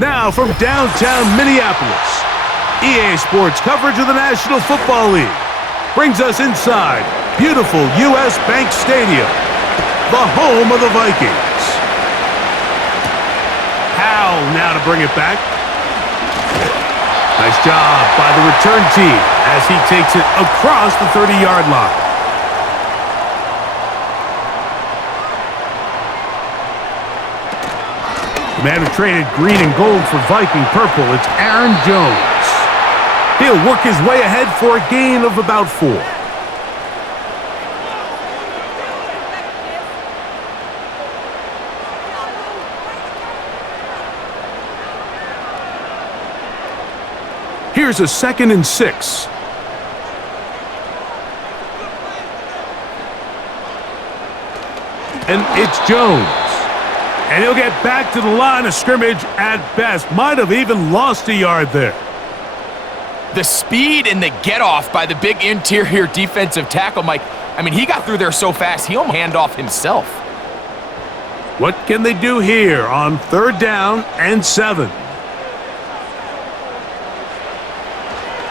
Now from downtown Minneapolis, EA Sports coverage of the National Football League brings us inside beautiful U.S. Bank Stadium, the home of the Vikings. Howell now to bring it back. Nice job by the return team as he takes it across the 30-yard line. The man who traded green and gold for Viking purple, it's Aaron Jones. He'll work his way ahead for a gain of about 4. Here's a 2nd and 6. And it's Jones. And he'll get back to the line of scrimmage at best. Might have even lost a yard there. The speed and the get-off by the big interior defensive tackle, Mike. I mean, he got through there so fast, he almost hand off himself. What can they do here on 3rd down and 7?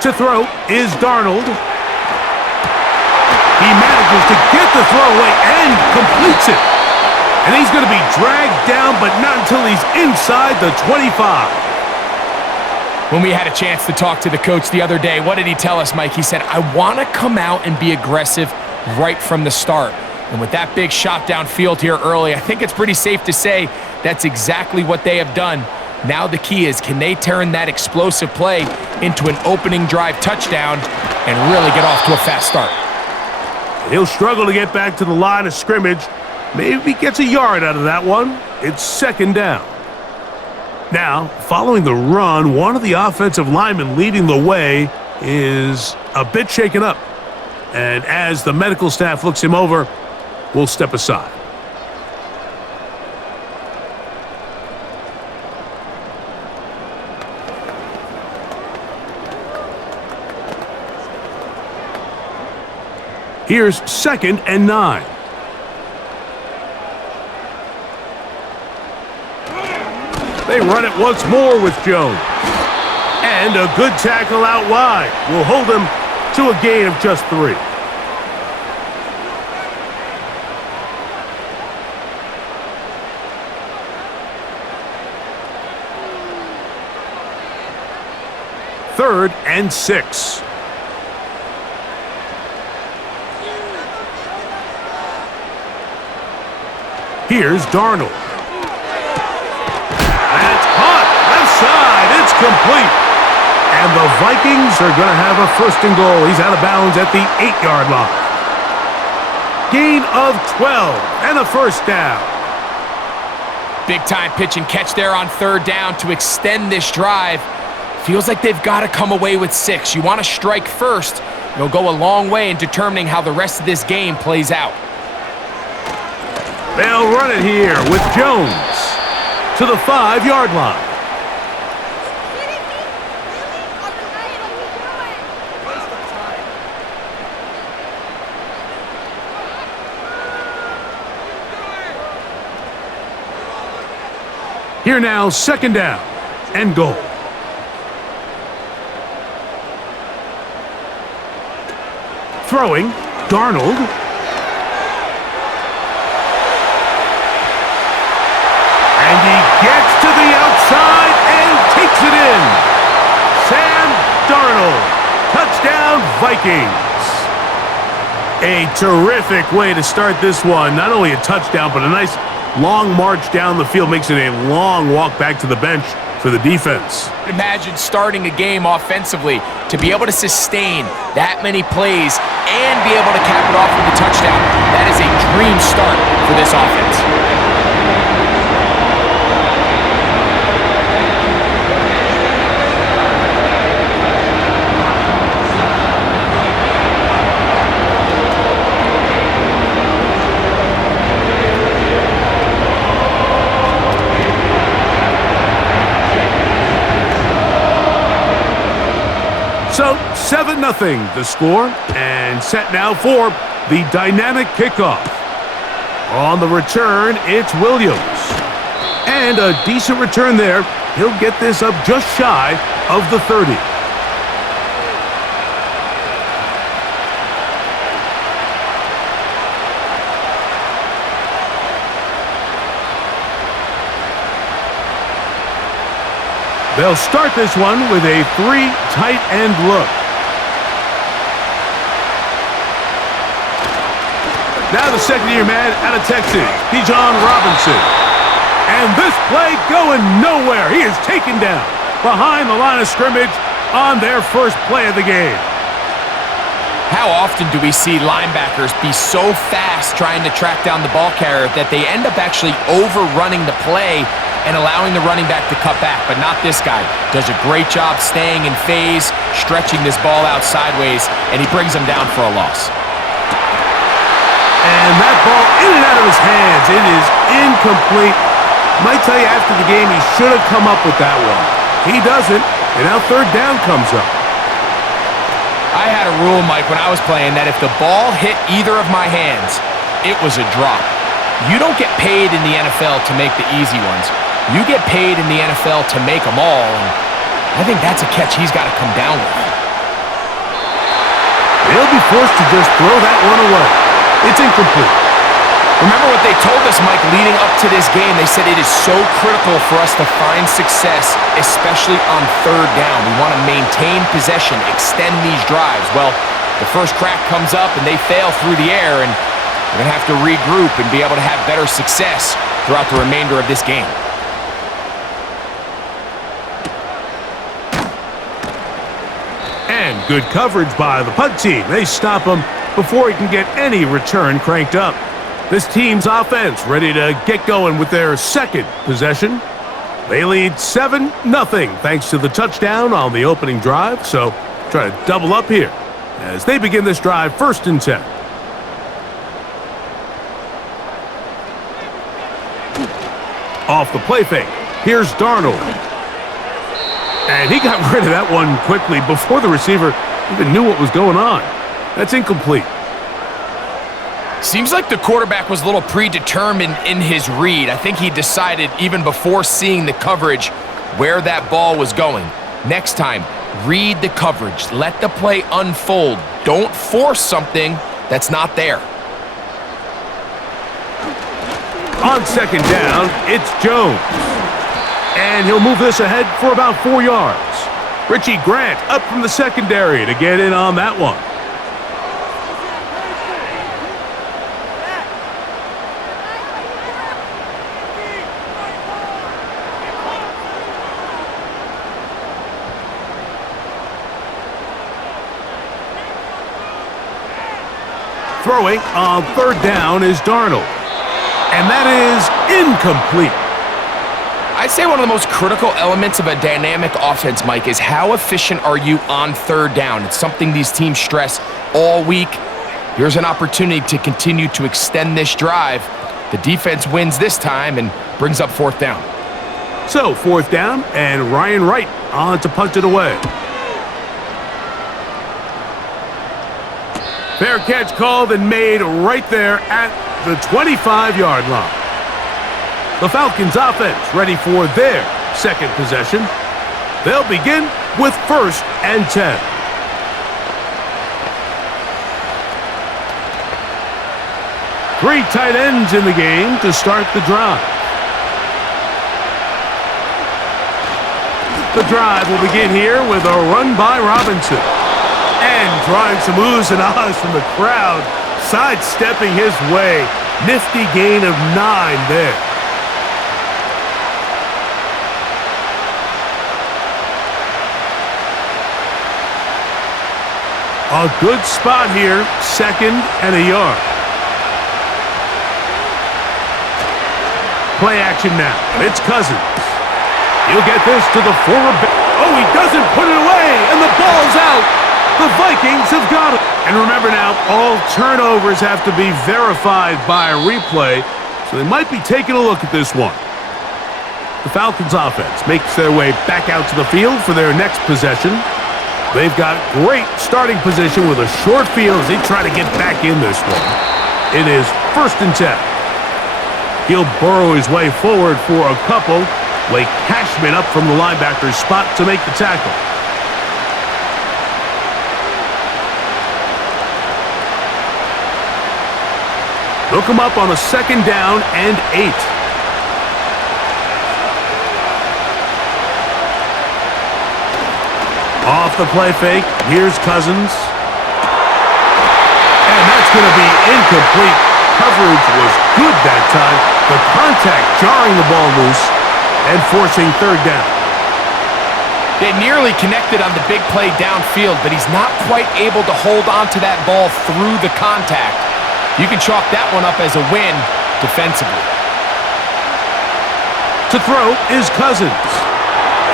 To throw is Darnold. He manages to get the throw away and completes it. And he's going to be dragged down, but not until he's inside the 25. When we had a chance to talk to the coach the other day, what did he tell us, Mike? He said, I want to come out and be aggressive right from the start. And with that big shot downfield here early, I think it's pretty safe to say that's exactly what they have done. Now the key is, can they turn that explosive play into an opening drive touchdown and really get off to a fast start? He'll struggle to get back to the line of scrimmage. Maybe gets a yard out of that one. It's 2nd down. Now, following the run, one of the offensive linemen leading the way is a bit shaken up. And as the medical staff looks him over, we'll step aside. Here's 2nd and 9. They run it once more with Jones. And a good tackle out wide will hold him to a gain of just 3. Third and 6. Here's Darnold. That's caught. Left side. It's complete. And the Vikings are going to have a 1st and goal. He's out of bounds at the 8-yard line. Gain of 12 and a 1st down. Big time pitch and catch there on 3rd down to extend this drive. Feels like they've got to come away with 6. You want to strike first. It'll go a long way in determining how the rest of this game plays out. They'll run it here with Jones to the 5-yard line. Here now, 2nd down and goal. Throwing, Darnold. And he gets to the outside and takes it in. Sam Darnold. Touchdown, Vikings. A terrific way to start this one. Not only a touchdown, but a nice long march down the field. Makes it a long walk back to the bench for the defense. Imagine starting a game offensively to be able to sustain that many plays and be able to cap it off with a touchdown. That is a dream start for this offense. So, 7-0 the score, and set now for the dynamic kickoff. On the return, it's Williams. And a decent return there He'll get this up just shy of the 30. They'll start this one with a 3 tight end look. Now the second-year man out of Texas, Bijan Robinson. And this play going nowhere. He is taken down behind the line of scrimmage on their first play of the game. How often do we see linebackers be so fast trying to track down the ball carrier that they end up actually overrunning the play and allowing the running back to cut back? But not this guy. Does a great job staying in phase, stretching this ball out sideways, and he brings him down for a loss. And that ball in and out of his hands. It is incomplete. Might tell you after the game he should have come up with that one. He doesn't, and now third down comes up. I had a rule, Mike, when I was playing that if the ball hit either of my hands, it was a drop. You don't get paid in the NFL to make the easy ones. You get paid in the NFL to make them all, and I think that's a catch he's got to come down with. They'll be forced to just throw that one away. It's incomplete. Remember what they told us, Mike, leading up to this game. They said it is so critical for us to find success, especially on third down. We want to maintain possession, extend these drives. Well, the first crack comes up and they fail through the air, and we're going to have to regroup and be able to have better success throughout the remainder of this game. And good coverage by the punt team. They stop him before he can get any return cranked up. This team's offense ready to get going with their second possession. They lead 7-0 thanks to the touchdown on the opening drive, so try to double up here as they begin this drive 1st and 10. Off the play fake, here's Darnold. And he got rid of that one quickly before the receiver even knew what was going on. That's incomplete. Seems like the quarterback was a little predetermined in his read. I think he decided even before seeing the coverage where that ball was going. Next time, read the coverage. Let the play unfold. Don't force something that's not there. On 2nd down, it's Jones. And he'll move this ahead for about 4 yards. Richie Grant up from the secondary to get in on that one. Throwing on 3rd down is Darnold. And that is incomplete. I'd say one of the most critical elements of a dynamic offense, Mike, is how efficient are you on 3rd down? It's something these teams stress all week. Here's an opportunity to continue to extend this drive. The defense wins this time and brings up 4th down. So 4th down, and Ryan Wright on to punt it away. Fair catch called and made right there at the 25-yard line. The Falcons offense ready for their second possession. They'll begin with 1st and 10. Three tight ends in the game to start the drive. The drive will begin here with a run by Robinson. And drawing some oohs and ahs from the crowd, sidestepping his way. Nifty gain of 9 there. A good spot here, 2nd and a yard. Play action now. It's Cousins. He'll get this to the former. Oh, he doesn't put it away, and the ball's out. The Vikings have got it. And remember now, all turnovers have to be verified by a replay, so they might be taking a look at this one. The Falcons offense makes their way back out to the field for their next possession. They've got great starting position with a short field as they try to get back in this one. It is 1st and 10. He'll burrow his way forward for a couple, Blake Cashman up from the linebacker's spot to make the tackle. Hook him up on a 2nd down and 8. Off the play fake, here's Cousins. And that's going to be incomplete. Coverage was good that time. The contact jarring the ball loose and forcing 3rd down. They nearly connected on the big play downfield, but he's not quite able to hold on to that ball through the contact. You can chalk that one up as a win defensively. To throw is Cousins.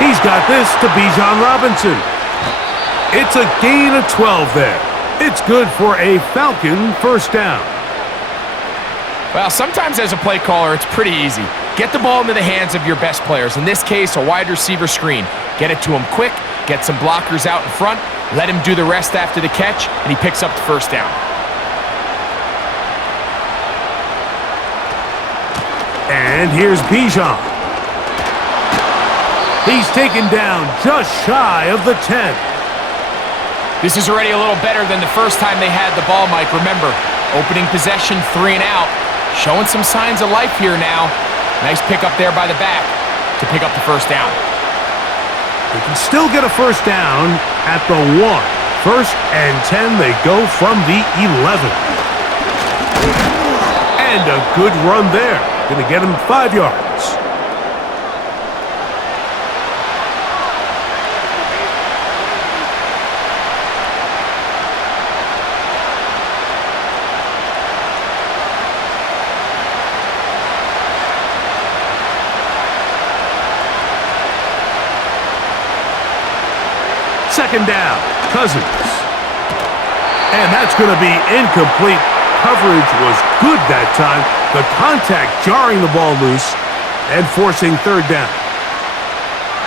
He's got this to Bijan Robinson. It's a gain of 12 there. It's good for a Falcon 1st down. Well, sometimes as a play caller, it's pretty easy. Get the ball into the hands of your best players. In this case, a wide receiver screen. Get it to him quick, get some blockers out in front, let him do the rest after the catch, and he picks up the 1st down. And here's Bijan. He's taken down just shy of the 10. This is already a little better than the first time they had the ball, Mike. Remember, opening possession, 3 and out. Showing some signs of life here now. Nice pick up there by the back to pick up the 1st down. They can still get a 1st down at the 1. 1st and 10, they go from the 11. And a good run there. Going to get him 5 yards. Second down, Cousins. And that's going to be incomplete. Coverage was good that time. The contact jarring the ball loose and forcing 3rd down.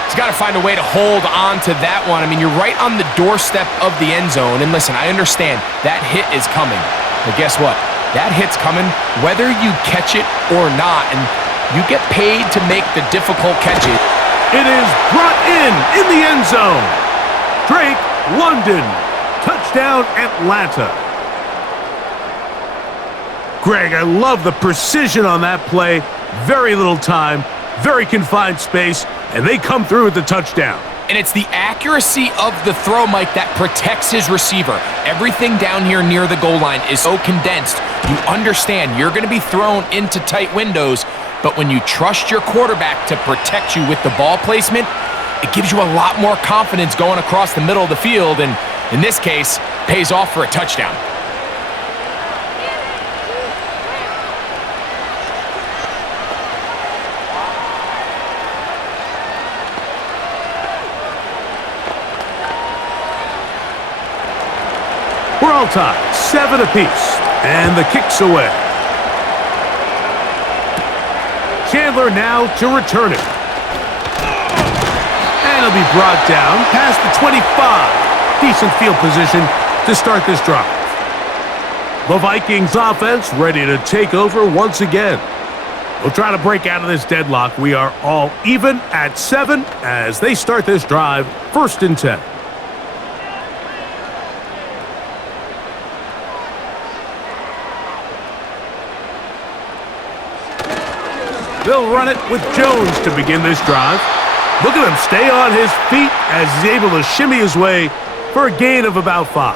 He's got to find a way to hold on to that one. I mean, you're right on the doorstep of the end zone. And listen, I understand that hit is coming. But guess what? That hit's coming whether you catch it or not. And you get paid to make the difficult catches. It is brought in the end zone. Drake London. Touchdown, Atlanta. Greg, I love the precision on that play. Very little time, very confined space, and they come through with the touchdown. And it's the accuracy of the throw, Mike, that protects his receiver. Everything down here near the goal line is so condensed. You understand you're going to be thrown into tight windows, but when you trust your quarterback to protect you with the ball placement, it gives you a lot more confidence going across the middle of the field, and in this case, pays off for a touchdown. We're all tied, 7 apiece, and the kick's away. Chandler now to return it. And it'll be brought down past the 25. Decent field position to start this drive. The Vikings offense ready to take over once again. We'll try to break out of this deadlock. We are all even at 7 as they start this drive, 1st and 10. They'll run it with Jones to begin this drive. Look at him stay on his feet as he's able to shimmy his way for a gain of about 5.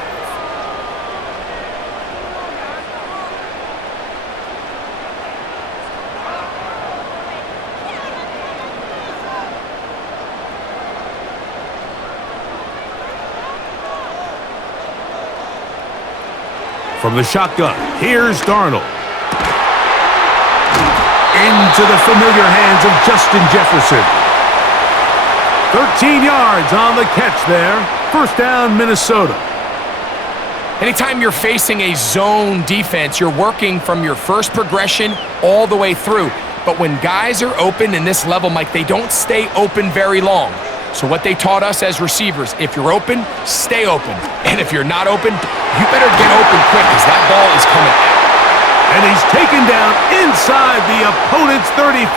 From the shotgun, here's Darnold. Into the familiar hands of Justin Jefferson. 13 yards on the catch there. 1st down, Minnesota. Anytime you're facing a zone defense, you're working from your first progression all the way through. But when guys are open in this level, Mike, they don't stay open very long. So what they taught us as receivers, if you're open, stay open. And if you're not open, you better get open quick because that ball is coming out. And he's taken down inside the opponent's 35.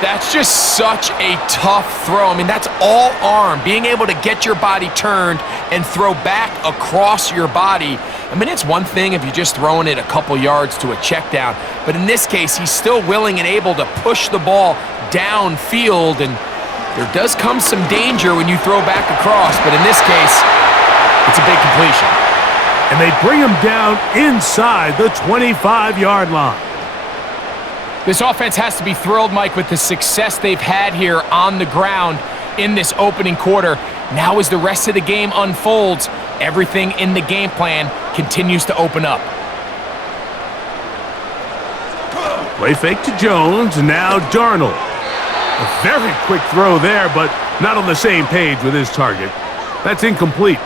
That's just such a tough throw. I mean, that's all arm. Being able to get your body turned and throw back across your body. I mean, it's one thing if you're just throwing it a couple yards to a check down, but in this case, he's still willing and able to push the ball downfield, and there does come some danger when you throw back across, but in this case, it's a big completion. And they bring him down inside the 25-yard line. This offense has to be thrilled, Mike, with the success they've had here on the ground in this opening quarter. Now as the rest of the game unfolds, everything in the game plan continues to open up. Play fake to Jones, now Darnold. A very quick throw there, but not on the same page with his target. That's incomplete.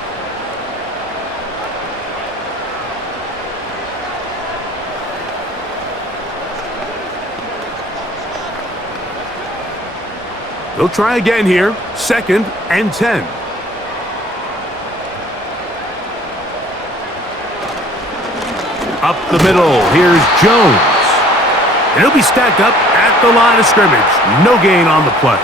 They'll try again here. 2nd and 10. Up the middle. Here's Jones. And he'll be stacked up at the line of scrimmage. No gain on the play.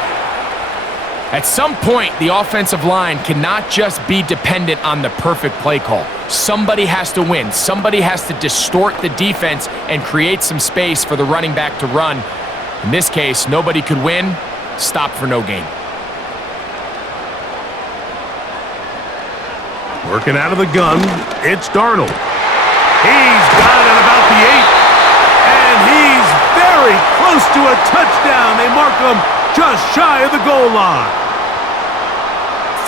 At some point, the offensive line cannot just be dependent on the perfect play call. Somebody has to win. Somebody has to distort the defense and create some space for the running back to run. In this case, nobody could win. Stop for no gain. Working out of the gun, it's Darnold. He's got it at about the 8. And he's very close to a touchdown. They mark him just shy of the goal line.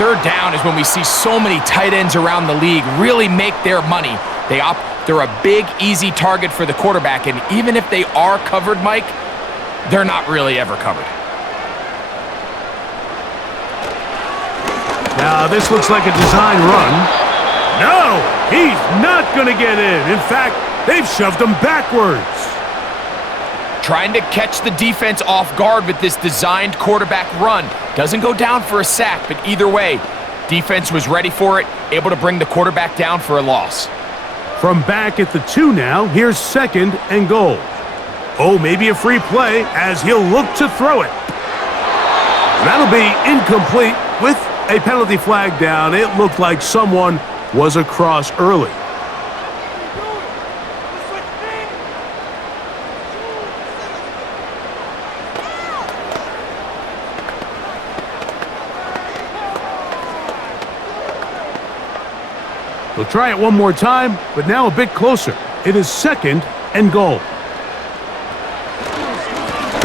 3rd down is when we see so many tight ends around the league really make their money. They're a big, easy target for the quarterback, and even if they are covered, Mike, they're not really ever covered. Now, this looks like a design run. No, he's not going to get in. In fact, they've shoved him backwards. Trying to catch the defense off guard with this designed quarterback run. Doesn't go down for a sack, but either way, defense was ready for it, able to bring the quarterback down for a loss. From back at the 2 now, here's 2nd and goal. Oh, maybe a free play as he'll look to throw it. And that'll be incomplete with a penalty flag down. It looked like someone was across early. We'll try it one more time, but now a bit closer. It is 2nd and goal.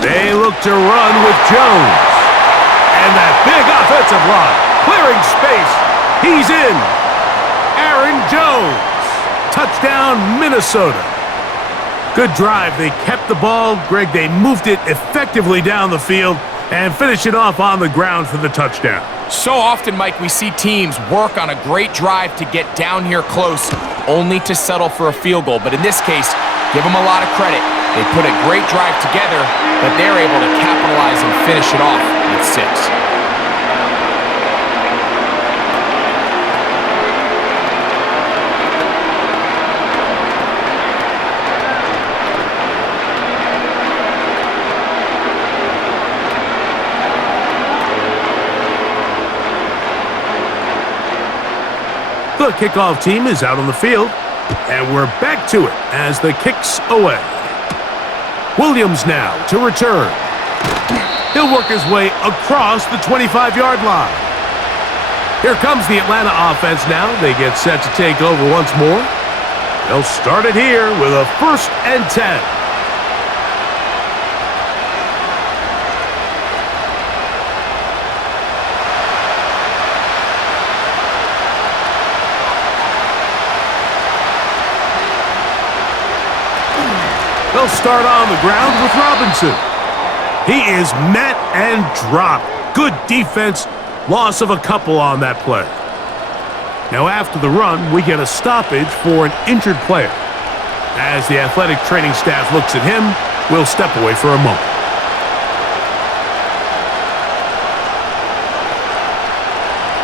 They look to run with Jones. And that big offensive line, clearing space. He's in. Aaron Jones. Touchdown, Minnesota. Good drive. They kept the ball. Greg, they moved it effectively down the field and finished it off on the ground for the touchdown. So often, Mike, we see teams work on a great drive to get down here close, only to settle for a field goal. But in this case, give them a lot of credit. They put a great drive together, but they're able to capitalize and finish it off with 6. The kickoff team is out on the field, and we're back to it as the kick's away. Williams now to return. He'll work his way across the 25-yard line. Here comes the Atlanta offense now. They get set to take over once more. They'll start it here with a 1st and 10. They'll start on the ground with Robinson. He is met and dropped. Good defense. Loss of a couple on that play. Now after the run, we get a stoppage for an injured player. As the athletic training staff looks at him, we'll step away for a moment.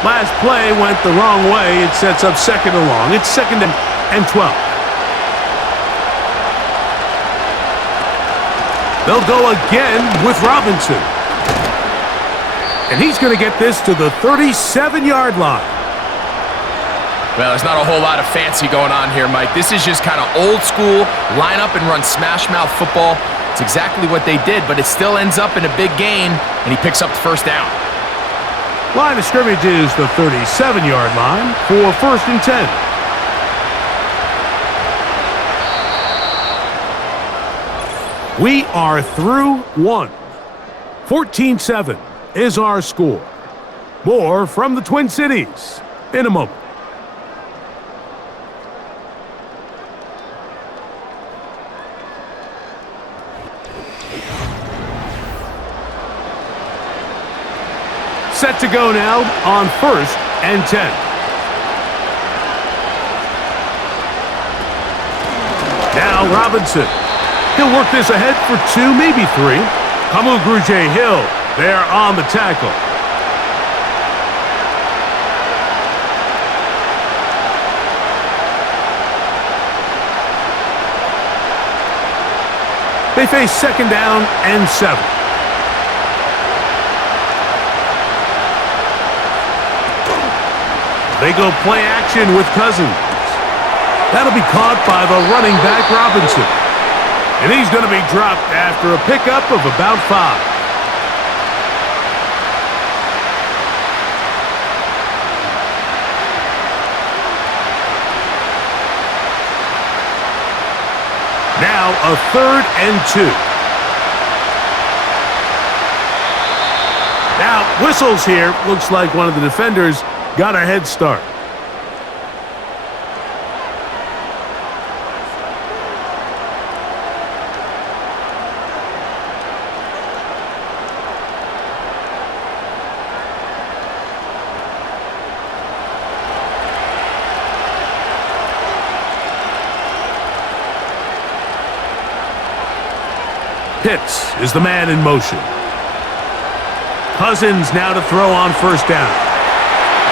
Last play went the wrong way. It sets up 2nd and long. It's 2nd and 12. They'll go again with Robinson. And he's going to get this to the 37-yard line. Well, there's not a whole lot of fancy going on here, Mike. This is just kind of old school, line up and run smash mouth football. It's exactly what they did, but it still ends up in a big gain, and he picks up the first down. Line of scrimmage is the 37-yard line for 1st and 10. We are through one. 14-7 is our score. More from the Twin Cities in a moment. Set to go now on 1st and 10. Now Robinson. He'll work this ahead for 2, maybe 3. Hill there on the tackle. They face 2nd down and 7. They go play action with Cousins. That'll be caught by the running back Robinson. And he's going to be dropped after a pickup of about 5. Now a 3rd and 2. Now whistles here. Looks like one of the defenders got a head start. Pitts is the man in motion. Cousins now to throw on 1st down.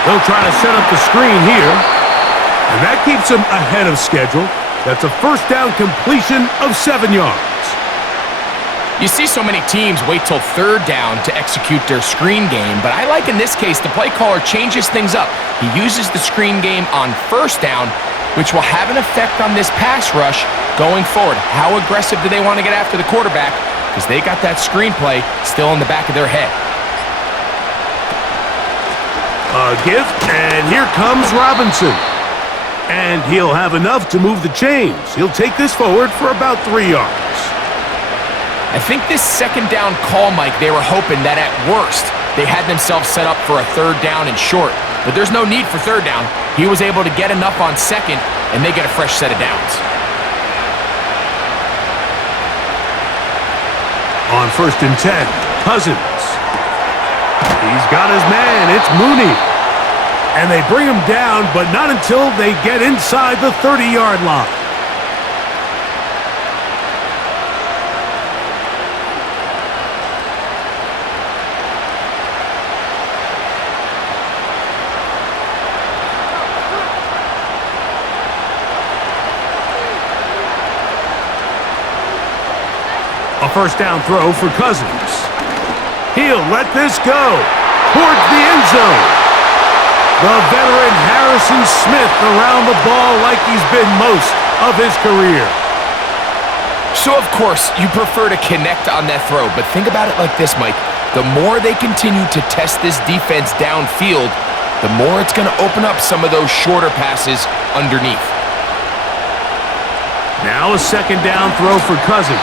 They'll try to set up the screen here. And that keeps him ahead of schedule. That's a 1st down completion of 7 yards. You see so many teams wait till 3rd down to execute their screen game, but I like in this case the play caller changes things up. He uses the screen game on 1st down, which will have an effect on this pass rush going forward. How aggressive do they want to get after the quarterback? Because they got that screenplay still in the back of their head. A gift, and here comes Robinson. And he'll have enough to move the chains. He'll take this forward for about 3 yards. I think this 2nd down call, Mike, they were hoping that at worst they had themselves set up for a 3rd down and short. But there's no need for 3rd down. He was able to get enough on 2nd, and they get a fresh set of downs. On 1st and 10, Cousins. He's got his man. It's Mooney. And they bring him down, but not until they get inside the 30-yard line. A 1st down throw for Cousins. He'll let this go towards the end zone. The veteran Harrison Smith around the ball like he's been most of his career. So, of course, you prefer to connect on that throw, but think about it like this, Mike. The more they continue to test this defense downfield, the more it's going to open up some of those shorter passes underneath. Now a 2nd down throw for Cousins.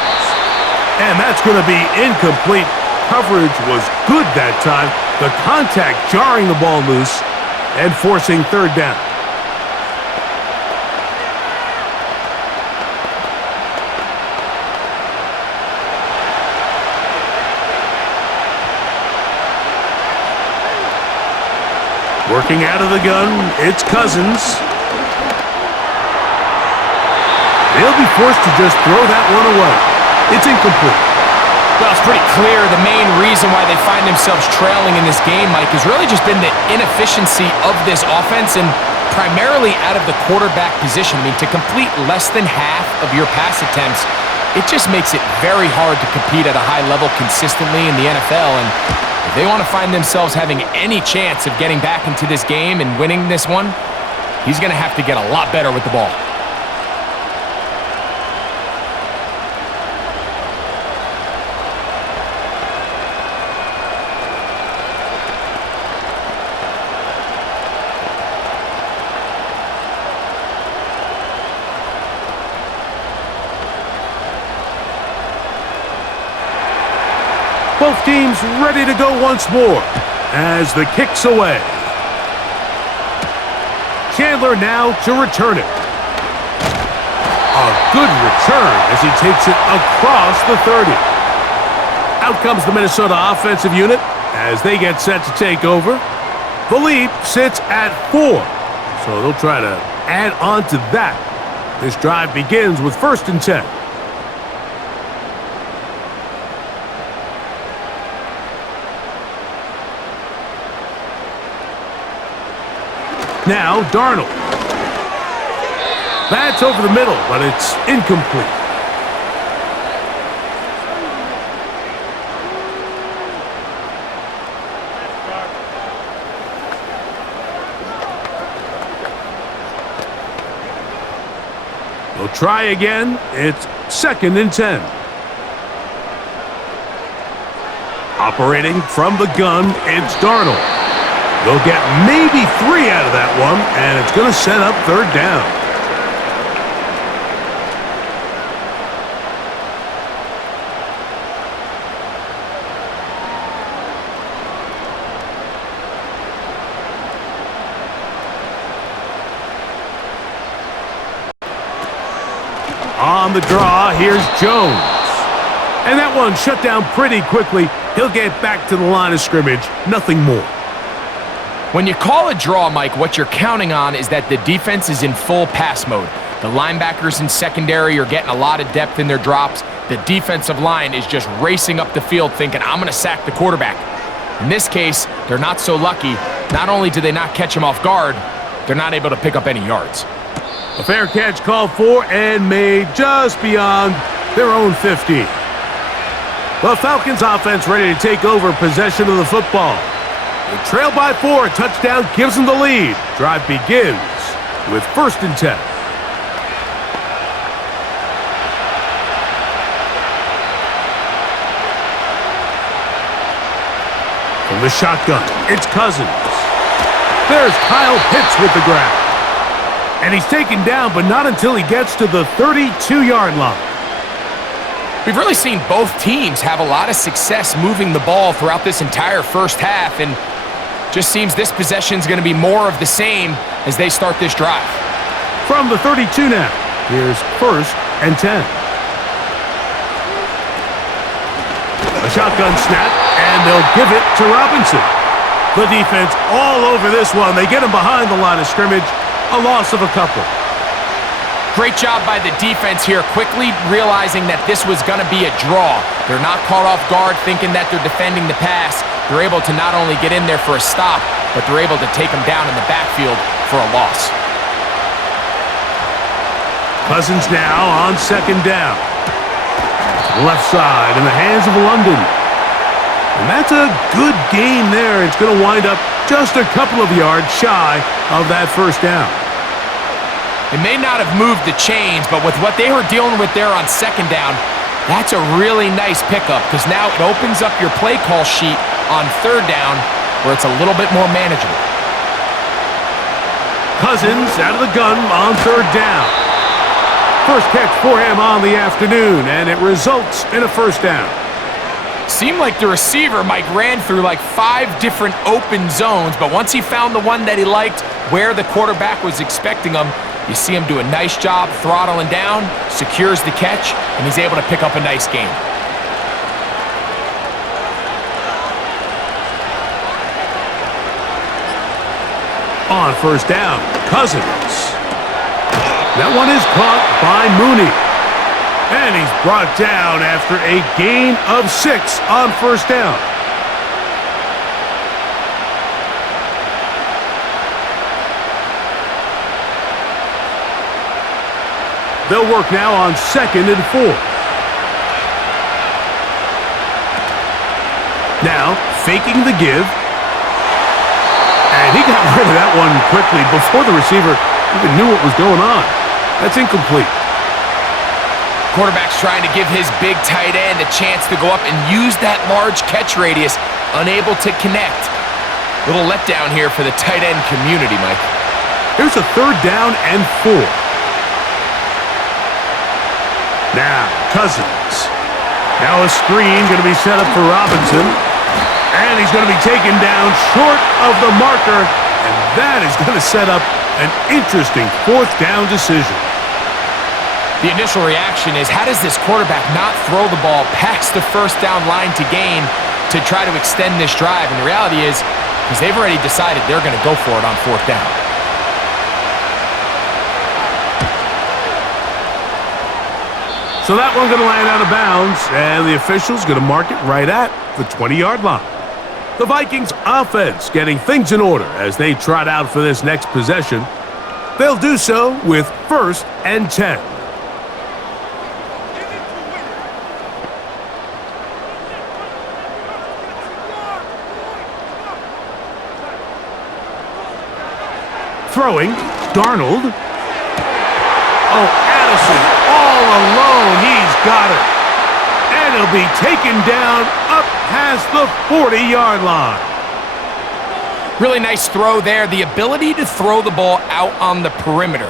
And that's going to be incomplete. Coverage was good that time. The contact jarring the ball loose and forcing 3rd down. Working out of the gun, it's Cousins. They'll be forced to just throw that one away. It's incomplete. Well, it's pretty clear the main reason why they find themselves trailing in this game, Mike, has really just been the inefficiency of this offense and primarily out of the quarterback position. I mean, to complete less than half of your pass attempts it just makes it very hard to compete at a high level consistently in the NFL. And if they want to find themselves having any chance of getting back into this game and winning this one, he's going to have to get a lot better with the ball. Both teams ready to go once more as the kick's away. Chandler now to return it. A good return as he takes it across the 30. Out comes the Minnesota offensive unit as they get set to take over. The lead sits at 4, so they'll try to add on to that. This drive begins with 1st and 10. Now, Darnold. That's over the middle, but it's incomplete. We'll try again. It's 2nd and 10. Operating from the gun, it's Darnold. They'll get maybe 3 out of that one, and it's going to set up 3rd down. On the draw, here's Jones. And that one shut down pretty quickly. He'll get back to the line of scrimmage, nothing more. When you call a draw, Mike, what you're counting on is that the defense is in full pass mode. The linebackers in secondary are getting a lot of depth in their drops. The defensive line is just racing up the field thinking, I'm going to sack the quarterback. In this case, they're not so lucky. Not only do they not catch him off guard, they're not able to pick up any yards. A fair catch called for and made just beyond their own 50. The Falcons offense ready to take over possession of the football. They trail by 4, a touchdown gives them the lead. Drive begins with 1st and 10. From the shotgun, it's Cousins. There's Kyle Pitts with the grab. And he's taken down, but not until he gets to the 32-yard line. We've really seen both teams have a lot of success moving the ball throughout this entire first half, and just seems this possession is going to be more of the same as they start this drive. From the 32 now, here's 1st and 10. A shotgun snap, and they'll give it to Robinson. The defense all over this one. They get him behind the line of scrimmage. A loss of a couple. Great job by the defense here, quickly realizing that this was going to be a draw. They're not caught off guard thinking that they're defending the pass. They're able to not only get in there for a stop, but they're able to take him down in the backfield for a loss. Cousins now on 2nd down. Left side in the hands of London. And that's a good gain there. It's going to wind up just a couple of yards shy of that 1st down. It may not have moved the chains, but with what they were dealing with there on 2nd down, that's a really nice pickup because now it opens up your play call sheet on 3rd down where it's a little bit more manageable. Cousins out of the gun on 3rd down. First catch for him on the afternoon, and it results in a 1st down. Seemed like the receiver, Mike, ran through like 5 different open zones, but once he found the one that he liked where the quarterback was expecting him, you see him do a nice job throttling down, secures the catch, and he's able to pick up a nice gain. On 1st down, Cousins. That one is caught by Mooney. And he's brought down after a gain of 6 on 1st down. They'll work now on 2nd and 4. Now, faking the give. And he got rid of that one quickly before the receiver even knew what was going on. That's incomplete. Quarterback's trying to give his big tight end a chance to go up and use that large catch radius, unable to connect. Little letdown here for the tight end community, Mike. Here's a 3rd down and 4. Now, Cousins. Now a screen going to be set up for Robinson. And he's going to be taken down short of the marker. And that is going to set up an interesting 4th down decision. The initial reaction is, how does this quarterback not throw the ball past the 1st down line to gain to try to extend this drive? And the reality is, because they've already decided they're going to go for it on 4th down. So that one's going to land out of bounds, and the official's going to mark it right at the 20-yard line. The Vikings offense getting things in order as they trot out for this next possession. They'll do so with 1st and 10. Throwing, Darnold. Oh, Addison all alone. He's got it. And it'll be taken down up past the 40-yard line. Really nice throw there. The ability to throw the ball out on the perimeter.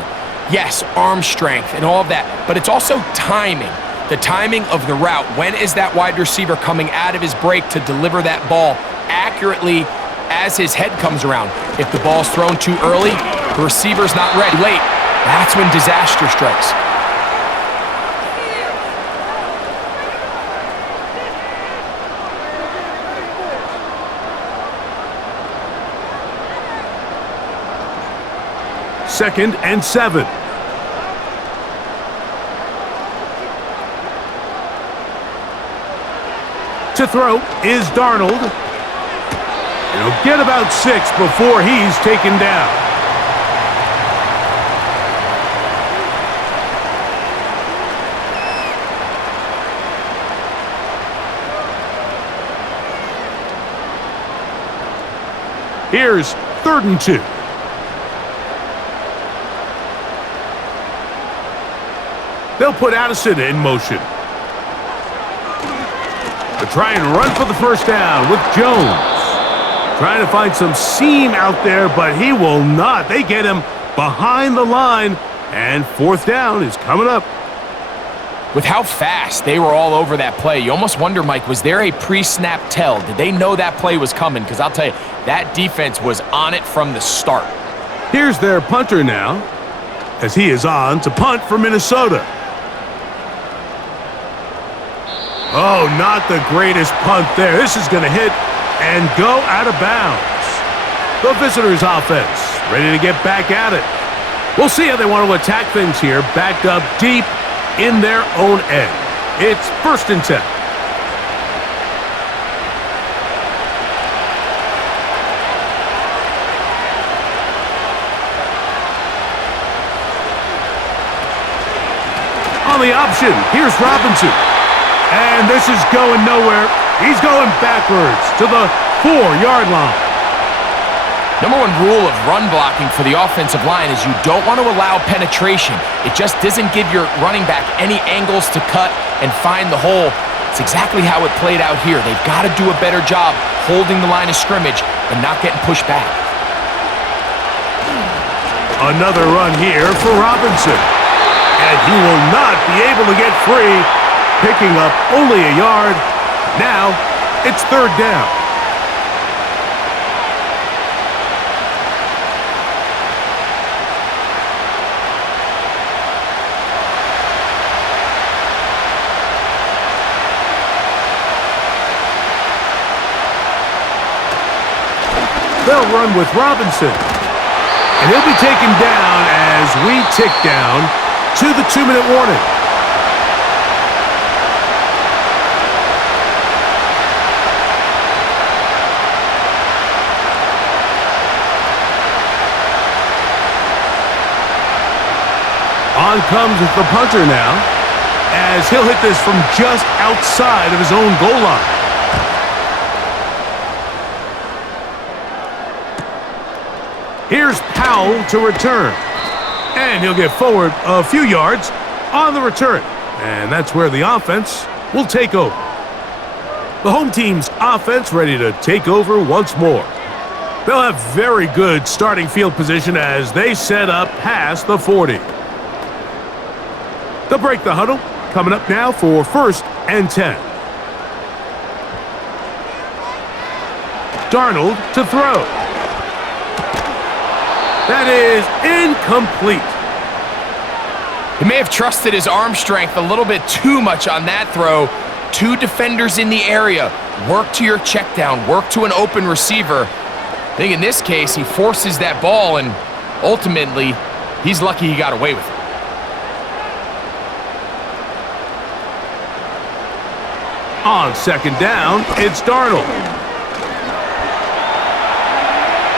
Yes, arm strength and all of that, but it's also timing. The timing of the route. When is that wide receiver coming out of his break to deliver that ball accurately as his head comes around? If the ball's thrown too early, the receiver's not ready. Late, that's when disaster strikes. Second and 7. To throw is Darnold. He'll get about 6 before he's taken down. Here's 3rd and 2. They'll put Addison in motion. They'll try and run for the 1st down with Jones. Trying to find some seam out there, but he will not. They get him behind the line, and 4th down is coming up. With how fast they were all over that play, you almost wonder, Mike, was there a pre-snap tell? Did they know that play was coming? Because I'll tell you, that defense was on it from the start. Here's their punter now, as he is on to punt for Minnesota. Oh, not the greatest punt there. This is going to hit and go out of bounds. The visitors' offense ready to get back at it. We'll see how they want to attack things here, backed up deep in their own end. It's 1st and 10. On the option, here's Robinson. And this is going nowhere. He's going backwards to the 4-yard line. Number 1 rule of run blocking for the offensive line is you don't want to allow penetration. It just doesn't give your running back any angles to cut and find the hole. It's exactly how it played out here. They've got to do a better job holding the line of scrimmage and not getting pushed back. Another run here for Robinson. And he will not be able to get free. Picking up only a yard. Now, it's 3rd down. They'll run with Robinson. And he'll be taken down as we tick down to the 2-minute warning. On comes the punter now, as he'll hit this from just outside of his own goal line. Here's Powell to return. And he'll get forward a few yards on the return. And that's where the offense will take over. The home team's offense ready to take over once more. They'll have very good starting field position as they set up past the 40. They'll break the huddle. Coming up now for 1st and 10. Darnold to throw. That is incomplete. He may have trusted his arm strength a little bit too much on that throw. 2 defenders in the area. Work to your check down. Work to an open receiver. I think in this case, he forces that ball, and ultimately, he's lucky he got away with it. On 2nd down, it's Darnold.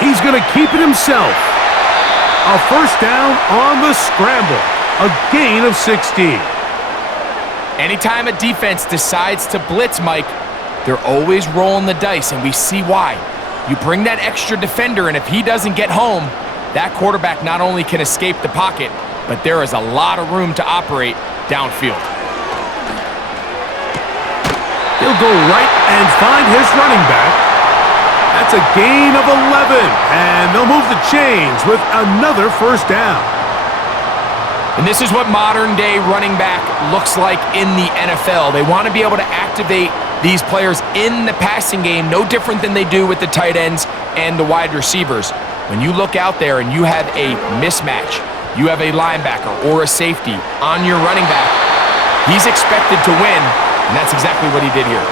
He's going to keep it himself. A 1st down on the scramble. A gain of 16. Anytime a defense decides to blitz, Mike, they're always rolling the dice, and we see why. You bring that extra defender, and if he doesn't get home, that quarterback not only can escape the pocket, but there is a lot of room to operate downfield. He'll go right and find his running back. That's a gain of 11, and they'll move the chains with another 1st down. And this is what modern-day running back looks like in the NFL. They want to be able to activate these players in the passing game, no different than they do with the tight ends and the wide receivers. When you look out there and you have a mismatch, you have a linebacker or a safety on your running back, he's expected to win. And that's exactly what he did here.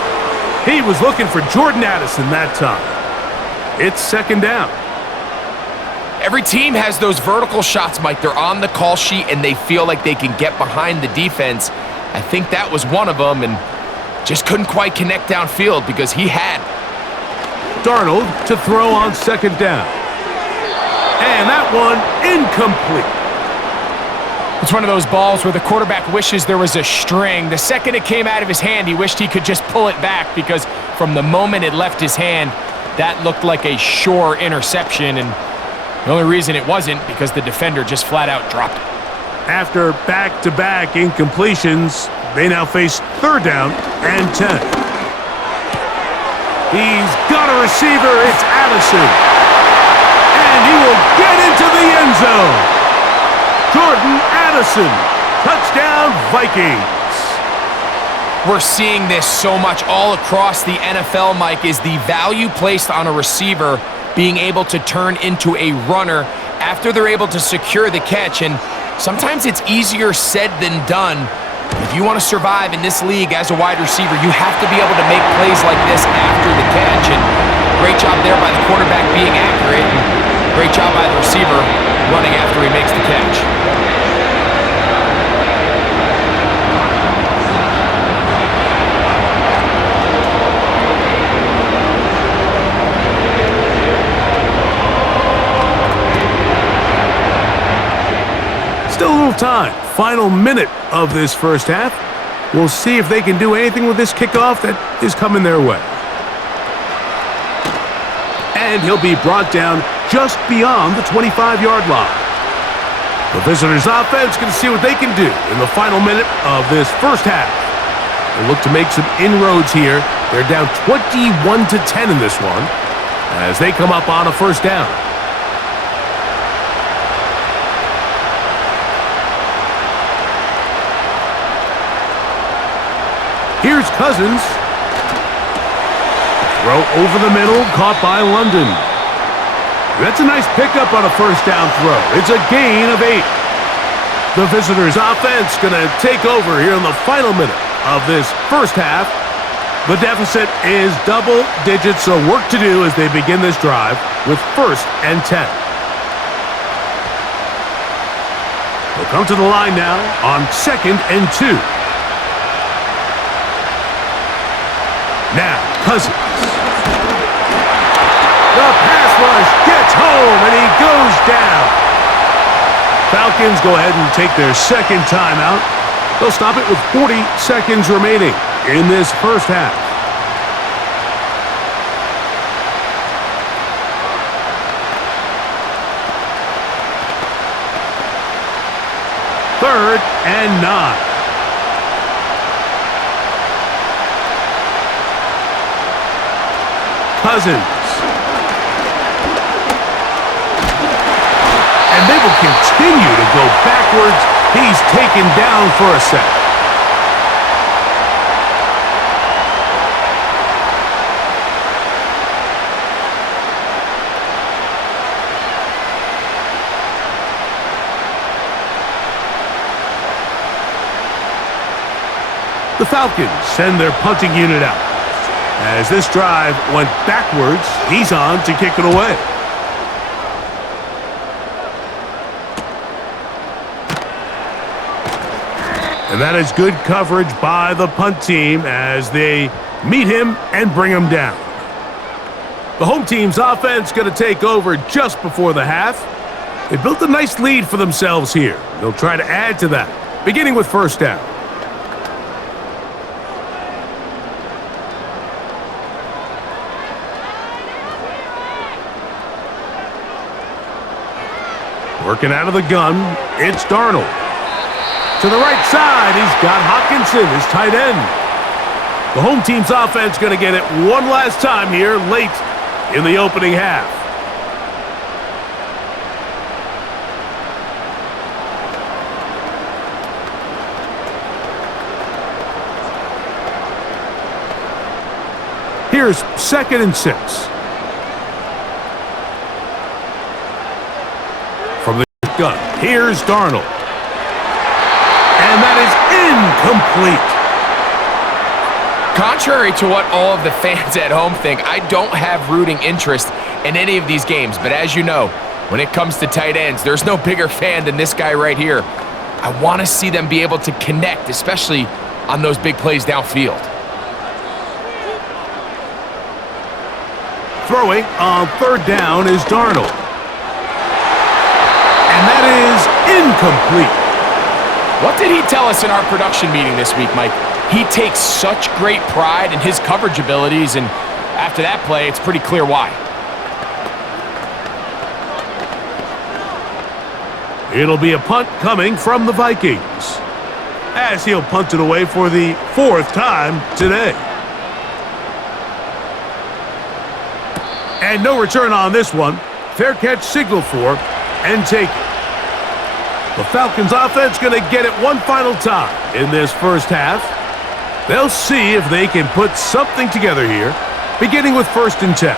He was looking for Jordan Addison that time. It's 2nd down. Every team has those vertical shots, Mike. They're on the call sheet, and they feel like they can get behind the defense. I think that was one of them, and just couldn't quite connect downfield because he had. Darnold to throw on 2nd down. And that one incomplete. It's one of those balls where the quarterback wishes there was a string. The second it came out of his hand, he wished he could just pull it back because from the moment it left his hand, that looked like a sure interception, and the only reason it wasn't because the defender just flat out dropped it. After back-to-back incompletions, they now face 3rd down and 10. He's got a receiver. It's Addison. And he will get into the end zone. Jordan Addison, touchdown Vikings. We're seeing this so much all across the NFL, Mike, is the value placed on a receiver being able to turn into a runner after they're able to secure the catch. And sometimes it's easier said than done. If you want to survive in this league as a wide receiver, you have to be able to make plays like this after the catch. And great job there by the quarterback being accurate. And great job by the receiver running after he makes the catch. Still a little time. Final minute of this 1st half. We'll see if they can do anything with this kickoff that is coming their way. And he'll be brought down just beyond the 25-yard line. The visitors' offense can see what they can do in the final minute of this 1st half. They'll look to make some inroads here. They're down 21-10 in this one as they come up on a 1st down. Here's Cousins. Throw over the middle, caught by London. That's a nice pickup on a 1st down throw. It's a gain of 8. The visitors' offense going to take over here in the final minute of this 1st half. The deficit is double digits, so work to do as they begin this drive with 1st and 10. They'll come to the line now on 2nd and 2. Now, Cousins. The pass rush gets home, and he goes down. Falcons go ahead and take their 2nd timeout. They'll stop it with 40 seconds remaining in this 1st half. 3rd and 9. Cousins. And they will continue to go backwards. He's taken down for a sack. The Falcons send their punting unit out. As this drive went backwards, he's on to kick it away. And that is good coverage by the punt team as they meet him and bring him down. The home team's offense going to take over just before the half. They built a nice lead for themselves here. They'll try to add to that, beginning with 1st down. Working out of the gun, it's Darnold. To the right side, he's got Hockenson, his tight end. The home team's offense going to get it one last time here late in the opening half. Here's 2nd and 6. From the gun, here's Darnold. And that is incomplete. Contrary to what all of the fans at home think, I don't have rooting interest in any of these games. But as you know, when it comes to tight ends, there's no bigger fan than this guy right here. I want to see them be able to connect, especially on those big plays downfield. Throwing on 3rd down is Darnold. And that is incomplete. What did he tell us in our production meeting this week, Mike? He takes such great pride in his coverage abilities, and after that play, it's pretty clear why. It'll be a punt coming from the Vikings, as he'll punt it away for the 4th time today. And no return on this one. Fair catch signaled for and taken. The Falcons offense going to get it one final time in this 1st half. They'll see if they can put something together here, beginning with 1st and 10.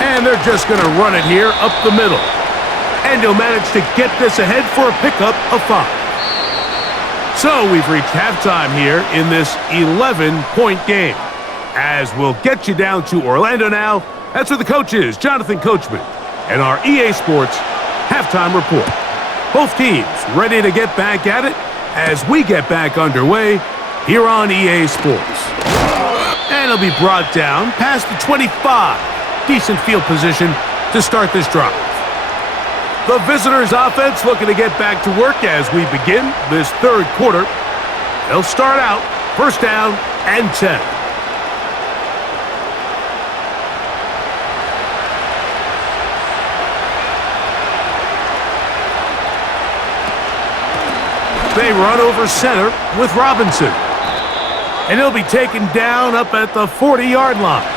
And they're just going to run it here up the middle. And he'll manage to get this ahead for a pickup of 5. So we've reached halftime here in this 11-point game. As we'll get you down to Orlando now, that's where the coach is, Jonathan Coachman, and our EA Sports halftime report. Both teams ready to get back at it as we get back underway here on EA Sports. And it'll be brought down past the 25. Decent field position to start this drive. The visitors' offense looking to get back to work as we begin this 3rd quarter. They'll start out 1st down and 10. They run over center with Robinson. And he'll be taken down up at the 40-yard line.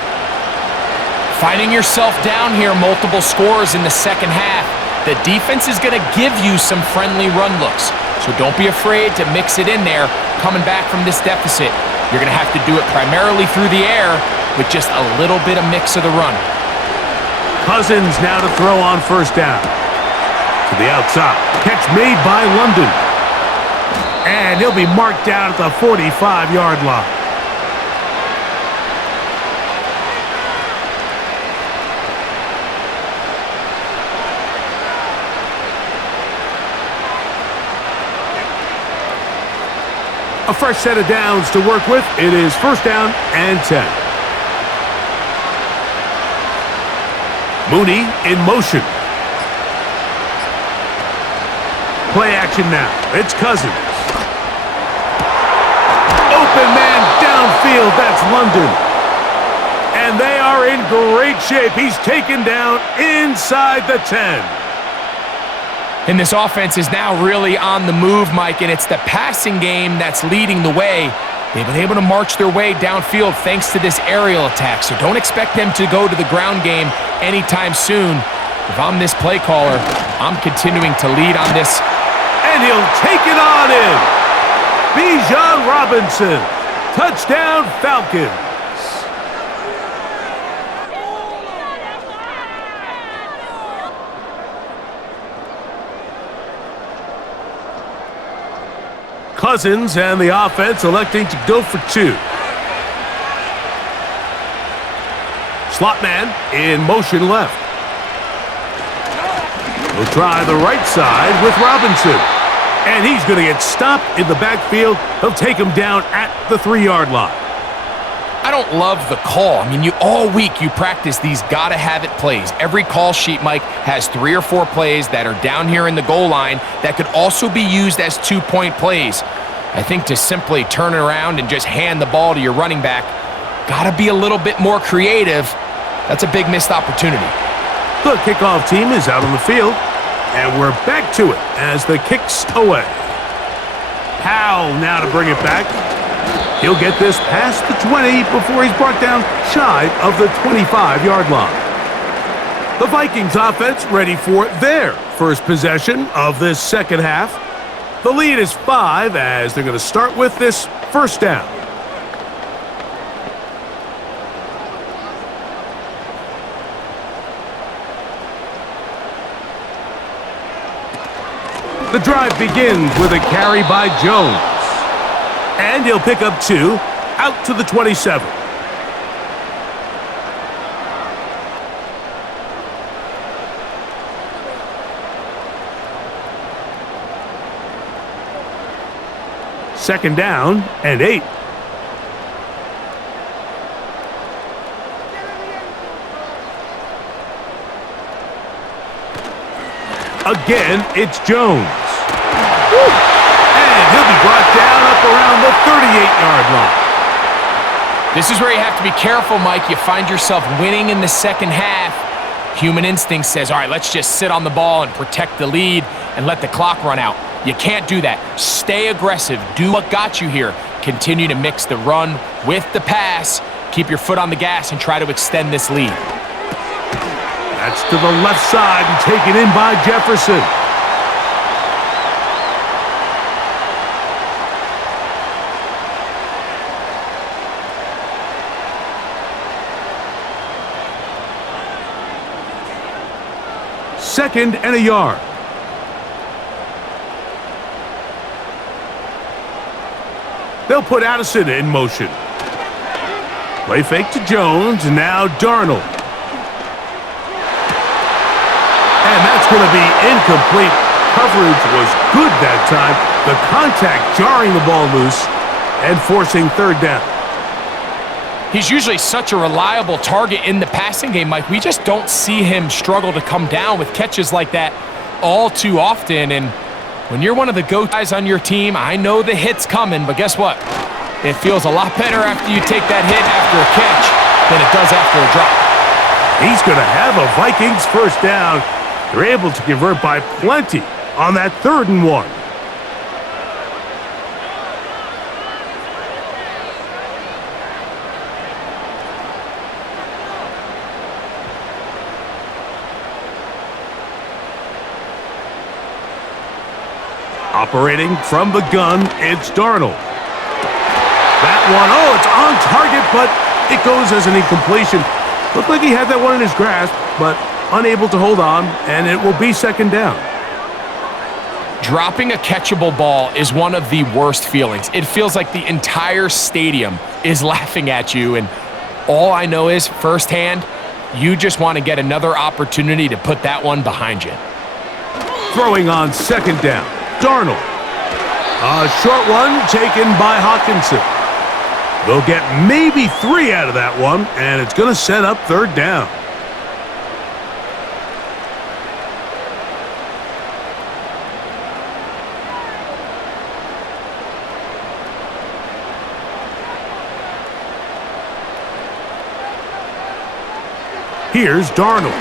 Finding yourself down here, multiple scores in the 2nd half. The defense is going to give you some friendly run looks. So don't be afraid to mix it in there coming back from this deficit. You're going to have to do it primarily through the air with just a little bit of mix of the run. Cousins now to throw on 1st down. To the outside. Catch made by London. And he'll be marked down at the 45-yard line. A fresh set of downs to work with. It is 1st down and 10. Mooney in motion. Play action now. It's Cousins. Open man downfield. field. That's London. And they are in great shape. He's taken down inside the 10. And this offense is now really on the move, Mike, and it's the passing game that's leading the way. They've been able to march their way downfield thanks to this aerial attack, so don't expect them to go to the ground game anytime soon. If I'm this play caller, I'm continuing to lead on this. And he'll take it on in. Bijan Robinson. Touchdown, Falcons. Cousins and the offense electing to go for 2. Slot man in motion left. We'll try the right side with Robinson. And he's going to get stopped in the backfield. He'll take him down at the 3-yard line. I don't love the call. I mean, all week you practice these gotta-have-it plays. Every call sheet, Mike, has 3 or 4 plays that are down here in the goal line that could also be used as 2-point plays. I think to simply turn it around and just hand the ball to your running back, gotta be a little bit more creative. That's a big missed opportunity. The kickoff team is out on the field, and we're back to it as the kick's away. Powell now to bring it back. He'll get this past the 20 before he's brought down shy of the 25-yard line. The Vikings offense ready for their first possession of this second half. The lead is 5 as they're going to start with this first down. The drive begins with a carry by Jones. And he'll pick up 2 out to the 27. Second down and 8. Again, it's Jones. Woo! And he'll be brought down up around the 38-yard line. This is where you have to be careful, Mike. You find yourself winning in the second half. Human instinct says, all right, let's just sit on the ball and protect the lead and let the clock run out. You can't do that. Stay aggressive. Do what got you here. Continue to mix the run with the pass. Keep your foot on the gas and try to extend this lead. That's to the left side and taken in by Jefferson. Second and a yard. They'll put Addison in motion. Play fake to Jones, and now Darnold. And that's going to be incomplete. Coverage was good that time. The contact jarring the ball loose and forcing third down. He's usually such a reliable target in the passing game, Mike. We just don't see him struggle to come down with catches like that all too often. And when you're one of the go guys on your team, I know the hit's coming, but guess what? It feels a lot better after you take that hit after a catch than it does after a drop. He's going to have a Vikings first down. They're able to convert by plenty on that 3rd and 1. Operating from the gun, it's Darnold. That one, it's on target, but it goes as an incompletion. Looked like he had that one in his grasp, but unable to hold on, and it will be second down. Dropping a catchable ball is one of the worst feelings. It feels like the entire stadium is laughing at you, and all I know is firsthand, you just want to get another opportunity to put that one behind you. Throwing on second down. Darnold. A short one taken by Hawkinson. They'll get maybe 3 out of that one, and it's going to set up third down. Here's Darnold.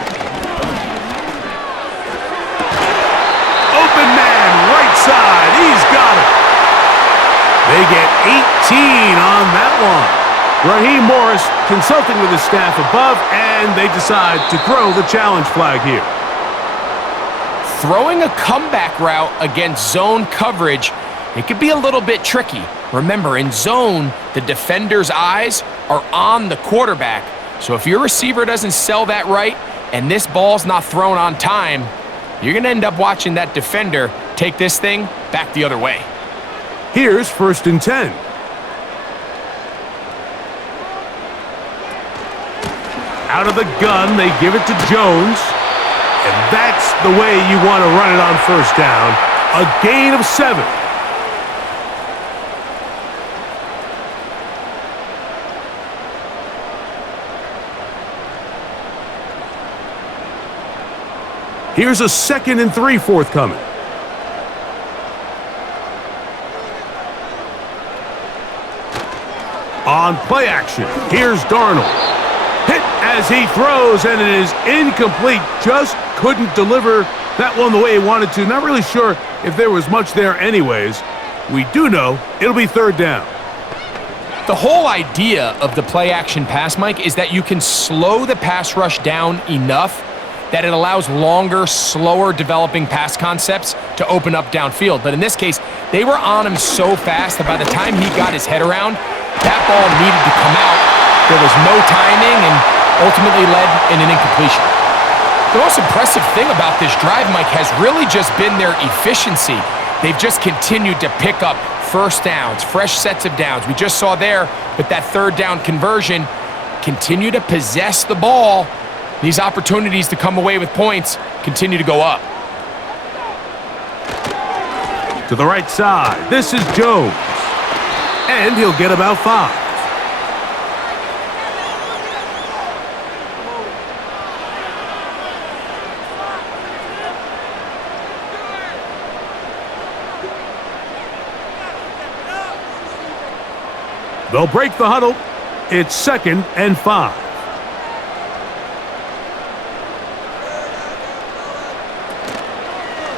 Open man, right side. He's got it. They get 18 on that one. Raheem Morris consulting with his staff above, and they decide to throw the challenge flag here. Throwing a comeback route against zone coverage, it could be a little bit tricky. Remember, in zone, the defender's eyes are on the quarterback. So if your receiver doesn't sell that right and this ball's not thrown on time, you're going to end up watching that defender take this thing back the other way. Here's 1st and 10. Out of the gun, they give it to Jones. And that's the way you want to run it on 1st down. A gain of 7. Here's a 2nd and 3 forthcoming. On play action, here's Darnold. Hit as he throws, and it is incomplete. Just couldn't deliver that one the way he wanted to. Not really sure if there was much there anyways. We do know it'll be 3rd down. The whole idea of the play action pass, Mike, is that you can slow the pass rush down enough that it allows longer, slower developing pass concepts to open up downfield. But in this case, they were on him so fast that by the time he got his head around, that ball needed to come out. There was no timing and ultimately led in an incompletion. The most impressive thing about this drive, Mike, has really just been their efficiency. They've just continued to pick up 1st downs, fresh sets of downs. We just saw there with that 3rd down conversion, continue to possess the ball. These opportunities to come away with points continue to go up. To the right side, this is Jones. And he'll get about 5. They'll break the huddle. It's 2nd and 5.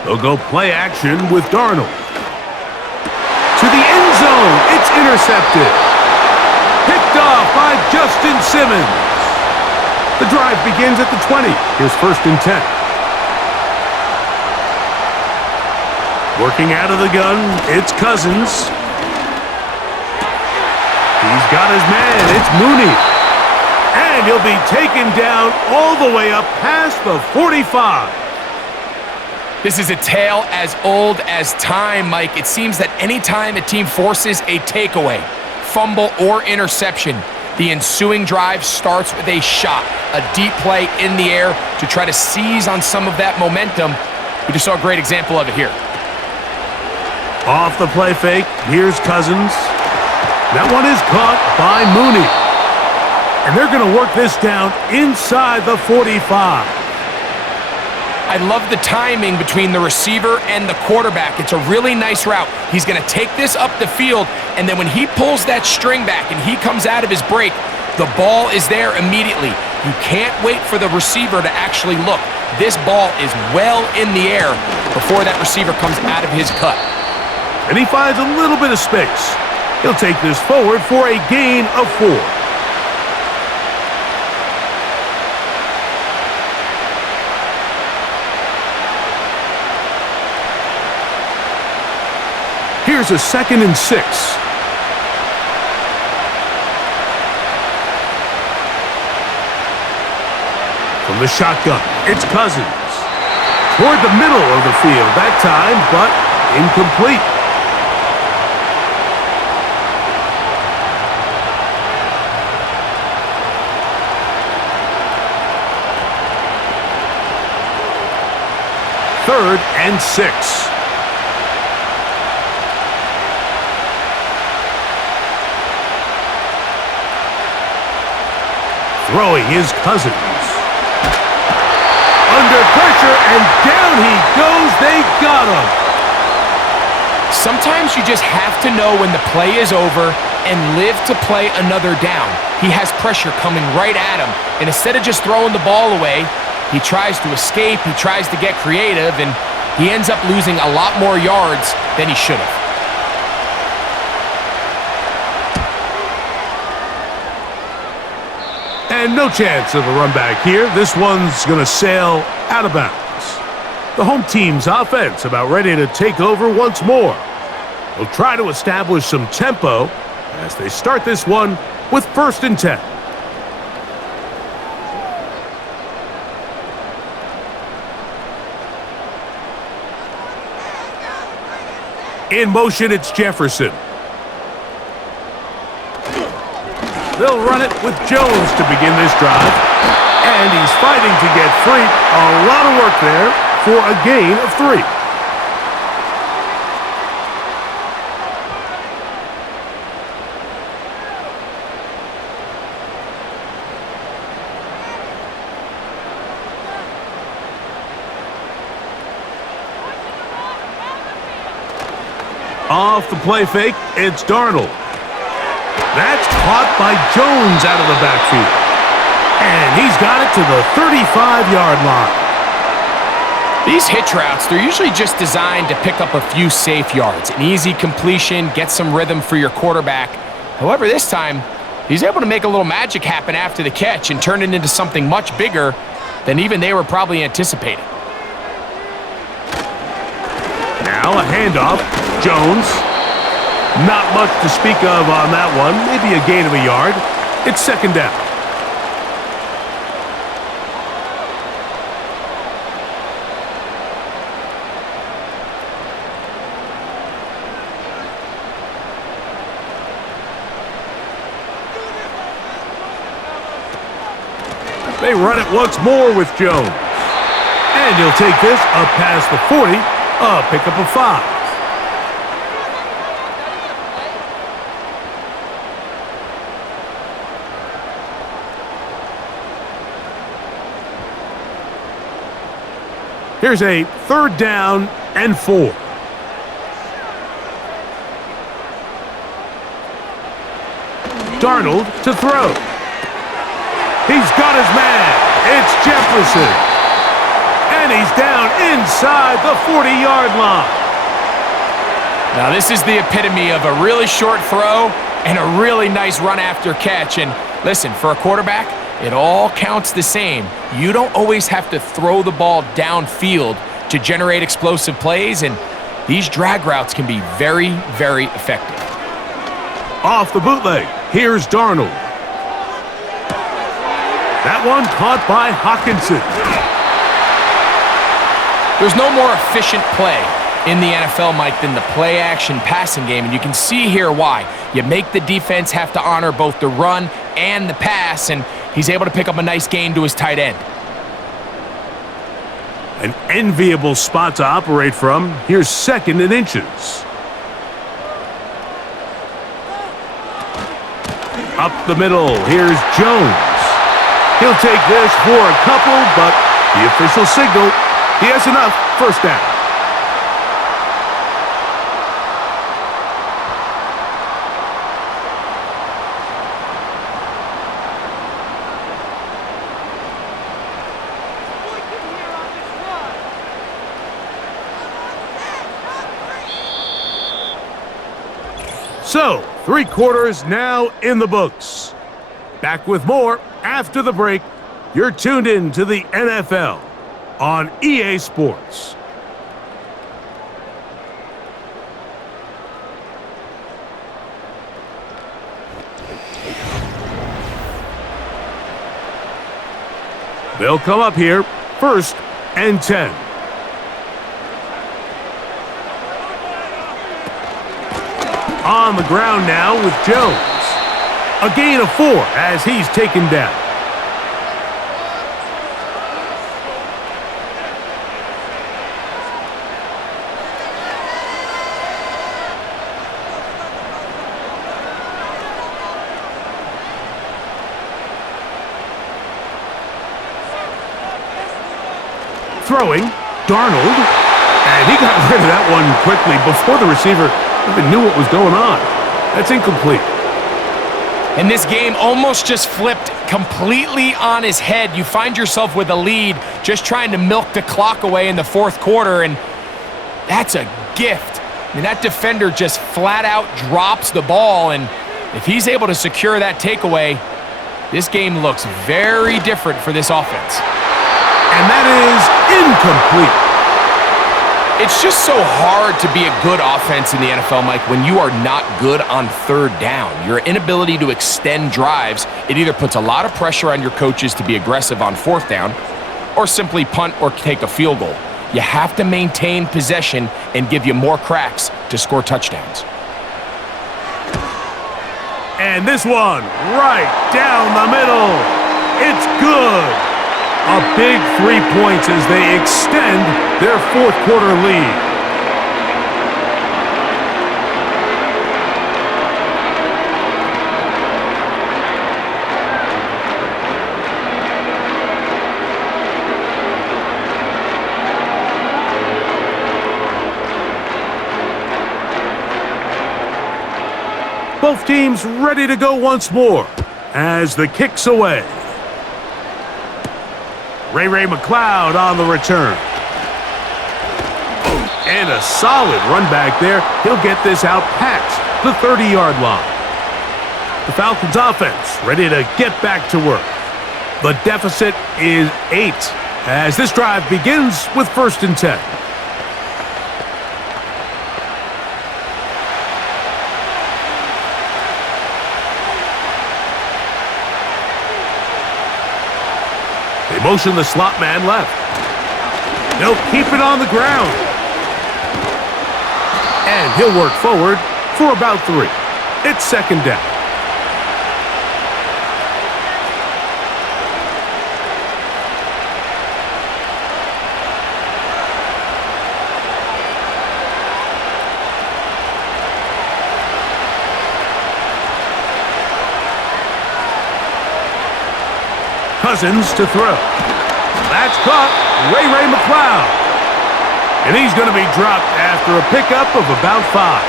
They'll go play action with Darnold. To the end zone. It's intercepted. Picked off by Justin Simmons. The drive begins at the 20. Here's 1st and 10. Working out of the gun, it's Cousins. He's got his man. It's Mooney. And he'll be taken down all the way up past the 45. This is a tale as old as time, Mike. It seems that anytime a team forces a takeaway, fumble, or interception, the ensuing drive starts with a shot, a deep play in the air to try to seize on some of that momentum. We just saw a great example of it here. Off the play fake, here's Cousins. That one is caught by Mooney. And they're going to work this down inside the 45. I love the timing between the receiver and the quarterback. It's a really nice route. He's going to take this up the field, and then when he pulls that string back and he comes out of his break, the ball is there immediately. You can't wait for the receiver to actually look. This ball is well in the air before that receiver comes out of his cut. And he finds a little bit of space. He'll take this forward for a gain of 4. Here's a 2nd and 6. From the shotgun, it's Cousins. Toward the middle of the field that time, but incomplete. Third and 6. Throwing his Cousins. Under pressure, and down he goes. They got him. Sometimes you just have to know when the play is over and live to play another down. He has pressure coming right at him, and instead of just throwing the ball away, he tries to escape, he tries to get creative, and he ends up losing a lot more yards than he should have. And no chance of a run back here. This one's going to sail out of bounds. The home team's offense about ready to take over once more. They'll try to establish some tempo as they start this one with 1st and 10. In motion, it's Jefferson. They'll run it with Jones to begin this drive. And he's fighting to get free. A lot of work there for a gain of 3. Off the play fake, it's Darnold. That's caught by Jones out of the backfield. And he's got it to the 35-yard line. These hitch routes, they're usually just designed to pick up a few safe yards. An easy completion, get some rhythm for your quarterback. However, this time, he's able to make a little magic happen after the catch and turn it into something much bigger than even they were probably anticipating. Now a handoff. Jones. Not much to speak of on that one. Maybe a gain of a yard. It's 2nd down. They run it once more with Jones. And he'll take this up past the 40, a pickup of 5. Here's a 3rd down and 4. Darnold to throw. He's got his man. It's Jefferson. And he's down inside the 40-yard line. Now this is the epitome of a really short throw and a really nice run after catch. And listen, for a quarterback, it all counts the same. You don't always have to throw the ball downfield to generate explosive plays, and these drag routes can be very, very effective. Off the bootleg, here's Darnold. That one caught by Hawkinson. There's no more efficient play in the NFL, Mike, than the play-action passing game, and you can see here why. You make the defense have to honor both the run and the pass, and he's able to pick up a nice gain to his tight end. An enviable spot to operate from. Here's 2nd and inches. Up the middle, here's Jones. He'll take this for a couple, but the official signal, he has enough. 1st down. So, 3 quarters now in the books. Back with more after the break. You're tuned in to the NFL on EA Sports. They'll come up here, 1st and 10. On the ground now with Jones. A gain of 4 as he's taken down. Throwing, Darnold, and he got rid of that one quickly before the receiver even knew what was going on. That's incomplete. And this game almost just flipped completely on his head. You find yourself with a lead, just trying to milk the clock away in the fourth quarter, and that's a gift. I mean, that defender just flat out drops the ball, and if he's able to secure that takeaway, this game looks very different for this offense. And that is incomplete. It's just so hard to be a good offense in the NFL, Mike, when you are not good on third down. Your inability to extend drives, it either puts a lot of pressure on your coaches to be aggressive on fourth down or simply punt or take a field goal. You have to maintain possession and give you more cracks to score touchdowns. And this one, right down the middle. It's good. A big 3 points as they extend their fourth quarter lead. Both teams ready to go once more as the kick's away. Ray McLeod on the return. And a solid run back there. He'll get this out past the 30-yard line. The Falcons offense ready to get back to work. The deficit is 8 as this drive begins with 1st and 10. They motion the slot man left. They'll keep it on the ground. And he'll work forward for about 3. It's 2nd down. Cousins to throw. That's caught. Ray McLeod. And he's going to be dropped after a pickup of about 5.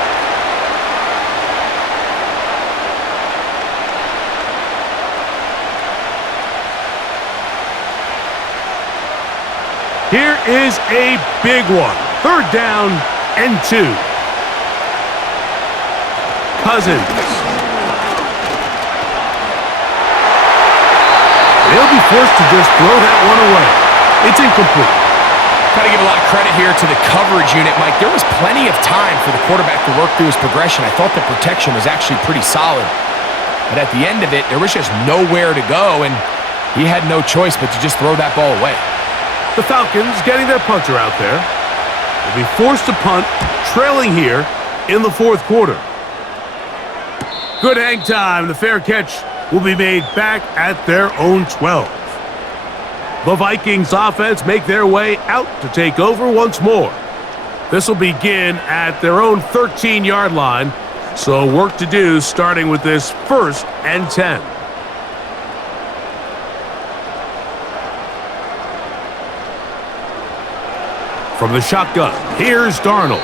Here is a big one. 3rd down and 2. Cousins. They'll be forced to just throw that one away. It's incomplete. Got to give a lot of credit here to the coverage unit, Mike. There was plenty of time for the quarterback to work through his progression. I thought the protection was actually pretty solid. But at the end of it, there was just nowhere to go, and he had no choice but to just throw that ball away. The Falcons getting their punter out there. They'll be forced to punt, trailing here in the 4th quarter. Good hang time. The fair catch will be made back at their own 12. The Vikings offense make their way out to take over once more. This will begin at their own 13-yard line, so work to do starting with this 1st and 10. From the shotgun, here's Darnold.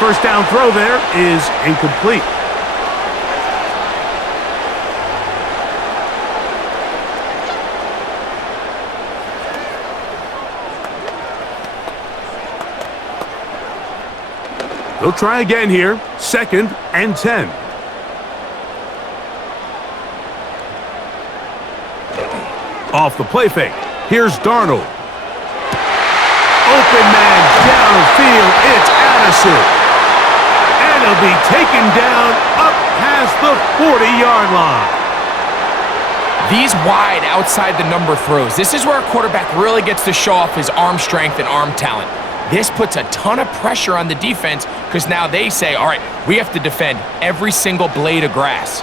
First down throw there is incomplete. They'll try again here. 2nd and 10. Off the play fake. Here's Darnold. Open man downfield. It's Addison. And he'll be taken down up past the 40-yard line. These wide outside the number throws. This is where a quarterback really gets to show off his arm strength and arm talent. This puts a ton of pressure on the defense because now they say, all right, we have to defend every single blade of grass.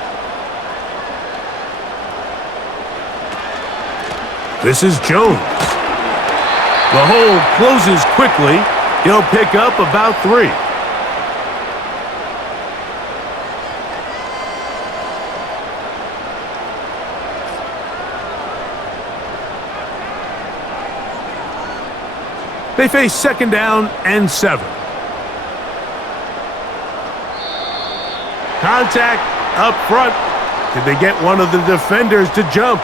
This is Jones. The hole closes quickly. He'll pick up about 3. They face 2nd down and 7. Contact up front. Did they get one of the defenders to jump?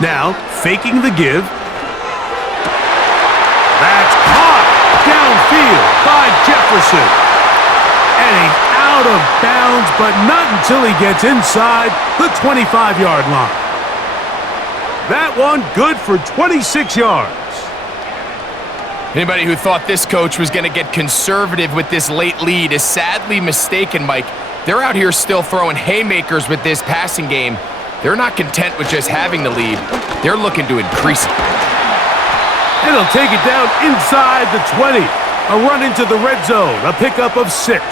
Now, faking the give. That's caught downfield by Jefferson. And he's out of bounds, but not until he gets inside the 25-yard line. That one good for 26 yards. Anybody who thought this coach was going to get conservative with this late lead is sadly mistaken, Mike. They're out here still throwing haymakers with this passing game. They're not content with just having the lead. They're looking to increase it. And he'll take it down inside the 20. A run into the red zone, a pickup of 6.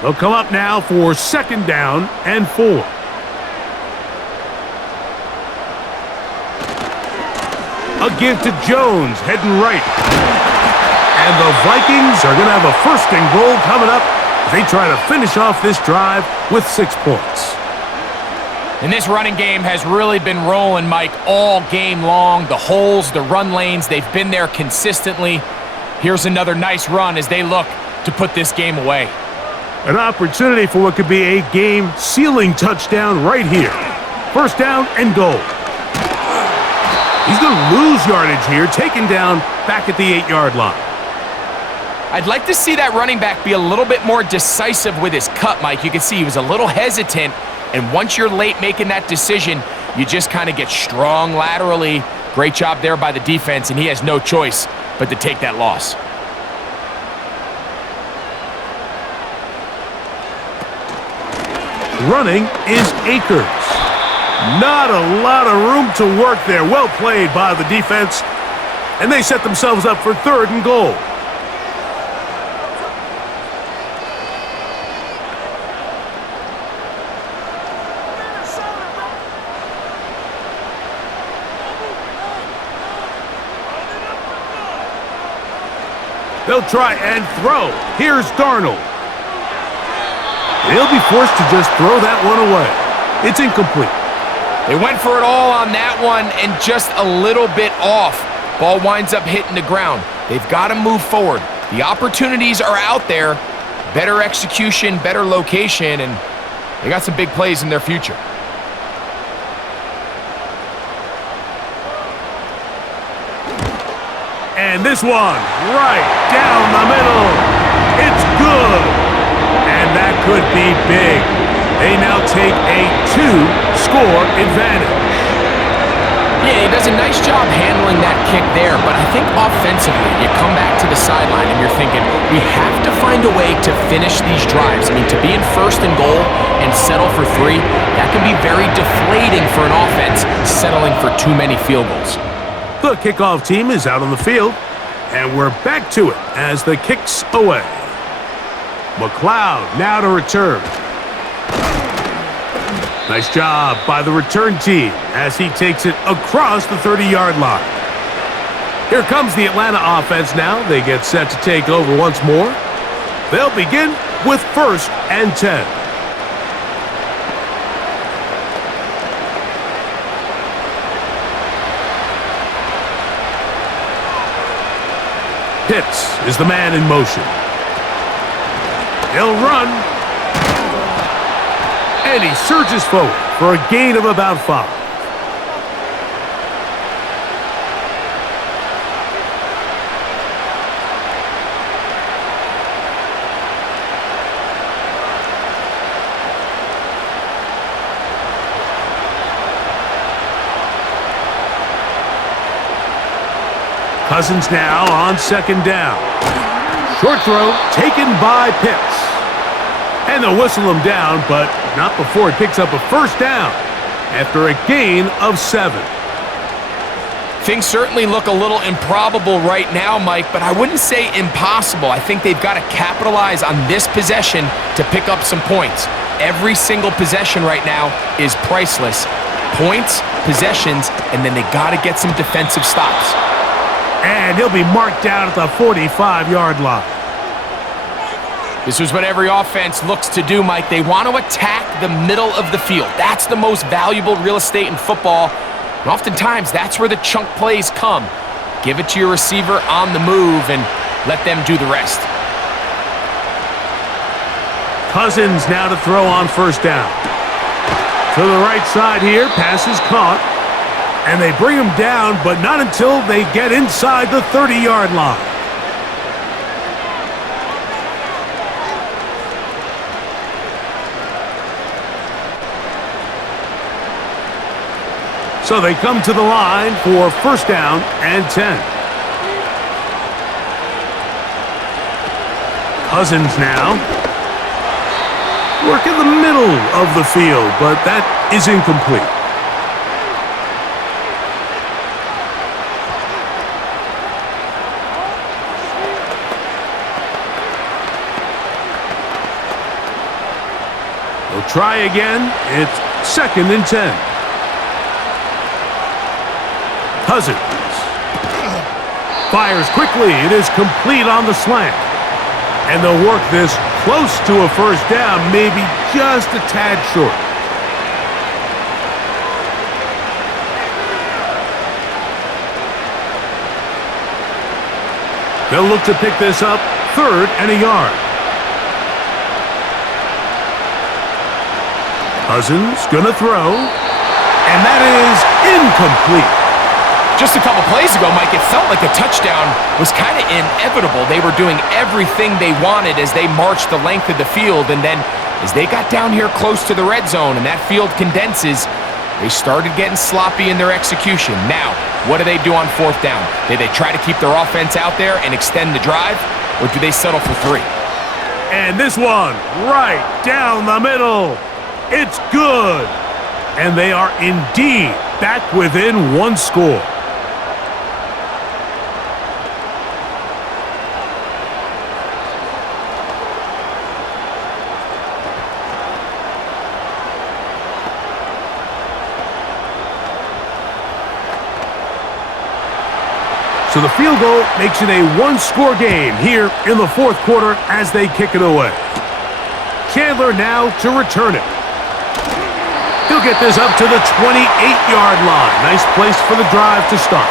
They'll come up now for 2nd down and 4. A give to Jones, heading right. And the Vikings are going to have a 1st and goal coming up as they try to finish off this drive with 6 points. And this running game has really been rolling, Mike, all game long. The holes, the run lanes, they've been there consistently. Here's another nice run as they look to put this game away. An opportunity for what could be a game-sealing touchdown right here. 1st down and goal. He's going to lose yardage here, taken down back at the 8-yard line. I'd like to see that running back be a little bit more decisive with his cut, Mike. You can see he was a little hesitant, and once you're late making that decision, you just kind of get strong laterally. Great job there by the defense, and he has no choice but to take that loss. Running is Akers. Not a lot of room to work there. Well played by the defense. And they set themselves up for 3rd and goal. They'll try and throw. Here's Darnold. He'll be forced to just throw that one away. It's incomplete. They went for it all on that one and just a little bit off. Ball winds up hitting the ground. They've got to move forward. The opportunities are out there. Better execution, better location, and they got some big plays in their future. And this one, right down the middle. It's good. And that could be big. They now take a 2-score advantage. Yeah, he does a nice job handling that kick there, but I think offensively, you come back to the sideline and you're thinking, we have to find a way to finish these drives. I mean, to be in 1st and goal and settle for 3, that can be very deflating for an offense settling for too many field goals. The kickoff team is out on the field, and we're back to it as the kick's away. McLeod now to return. Nice job by the return team as he takes it across the 30-yard line. Here comes the Atlanta offense now. They get set to take over once more. They'll begin with 1st and 10. Pitts is the man in motion. He'll run. And he surges forward for a gain of about 5. Cousins now on 2nd down. Short throw taken by Pitts. And they'll whistle him down, but not before he picks up a 1st down after a gain of 7. Things certainly look a little improbable right now, Mike, but I wouldn't say impossible. I think they've got to capitalize on this possession to pick up some points. Every single possession right now is priceless. Points, possessions, and then they got to get some defensive stops. And he'll be marked down at the 45-yard line. This is what every offense looks to do, Mike. They want to attack the middle of the field. That's the most valuable real estate in football. And oftentimes, that's where the chunk plays come. Give it to your receiver on the move and let them do the rest. Cousins now to throw on first down. To the right side here, pass is caught. And they bring him down, but not until they get inside the 30-yard line. So they come to the line for first down and 10. Cousins now. Work in the middle of the field, but that is incomplete. They'll try again. It's second and 10. Cousins fires quickly. It is complete on the slant. And they'll work this close to a first down, maybe just a tad short. They'll look to pick this up, third and a yard. Cousins gonna throw, and that is incomplete. Just a couple plays ago, Mike, it felt like a touchdown was kind of inevitable. They were doing everything they wanted as they marched the length of the field, and then as they got down here close to the red zone and that field condenses, they started getting sloppy in their execution. Now, what do they do on fourth down? Do they try to keep their offense out there and extend the drive, or do they settle for three? And this one, right down the middle. It's good. And they are indeed back within one score. So the field goal makes it a one-score game here in the fourth quarter as they kick it away. Chandler now to return it. He'll get this up to the 28-yard line. Nice place for the drive to start.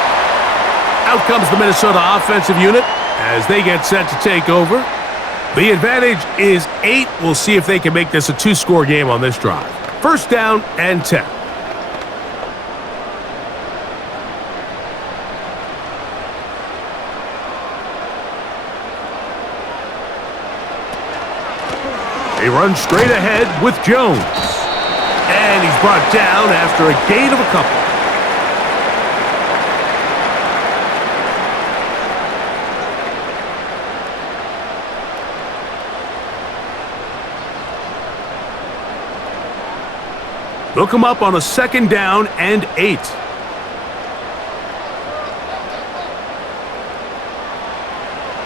Out comes the Minnesota offensive unit as they get set to take over. The advantage is 8. We'll see if they can make this a two-score game on this drive. First down and 10. They run straight ahead with Jones. And he's brought down after a gain of a couple. They'll come up on a second down and 8.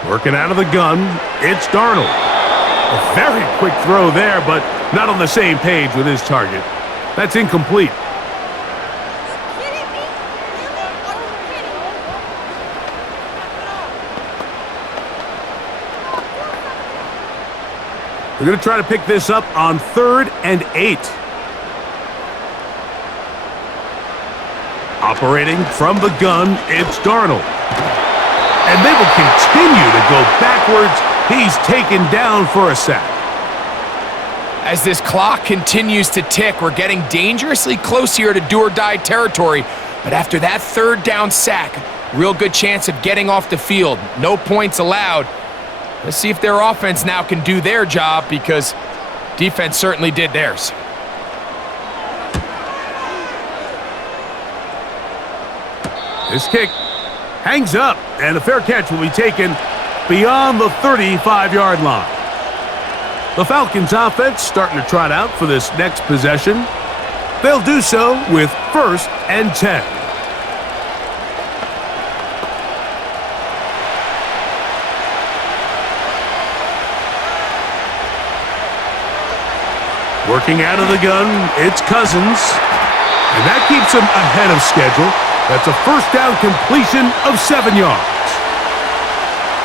Working out of the gun, it's Darnold. A very quick throw there, but not on the same page with his target. That's incomplete. They're going to try to pick this up on third and 8. Operating from the gun, it's Darnold. And they will continue to go backwards. He's taken down for a sack. As this clock continues to tick, we're getting dangerously close here to do-or-die territory. But after that third down sack, real good chance of getting off the field. No points allowed. Let's see if their offense now can do their job, because defense certainly did theirs. This kick hangs up, and a fair catch will be taken beyond the 35-yard line. The Falcons offense starting to trot out for this next possession. They'll do so with first and 10. Working out of the gun, it's Cousins. And that keeps him ahead of schedule. That's a first down completion of 7 yards.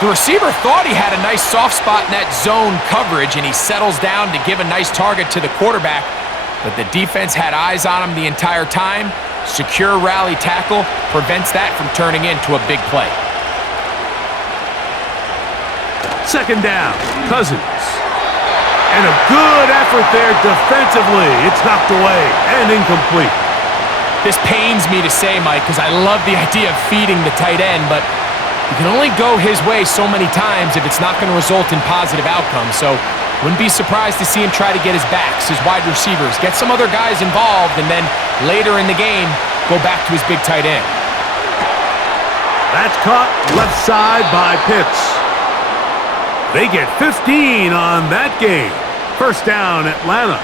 The receiver thought he had a nice soft spot in that zone coverage, and he settles down to give a nice target to the quarterback. But the defense had eyes on him the entire time. Secure rally tackle prevents that from turning into a big play. Second down, Cousins. And a good effort there defensively. It's knocked away and incomplete. This pains me to say, Mike, because I love the idea of feeding the tight end, but you can only go his way so many times if it's not going to result in positive outcomes. So wouldn't be surprised to see him try to get his backs, his wide receivers, get some other guys involved, and then later in the game, go back to his big tight end. That's caught left side by Pitts. They get 15 on that game. First down, Atlanta.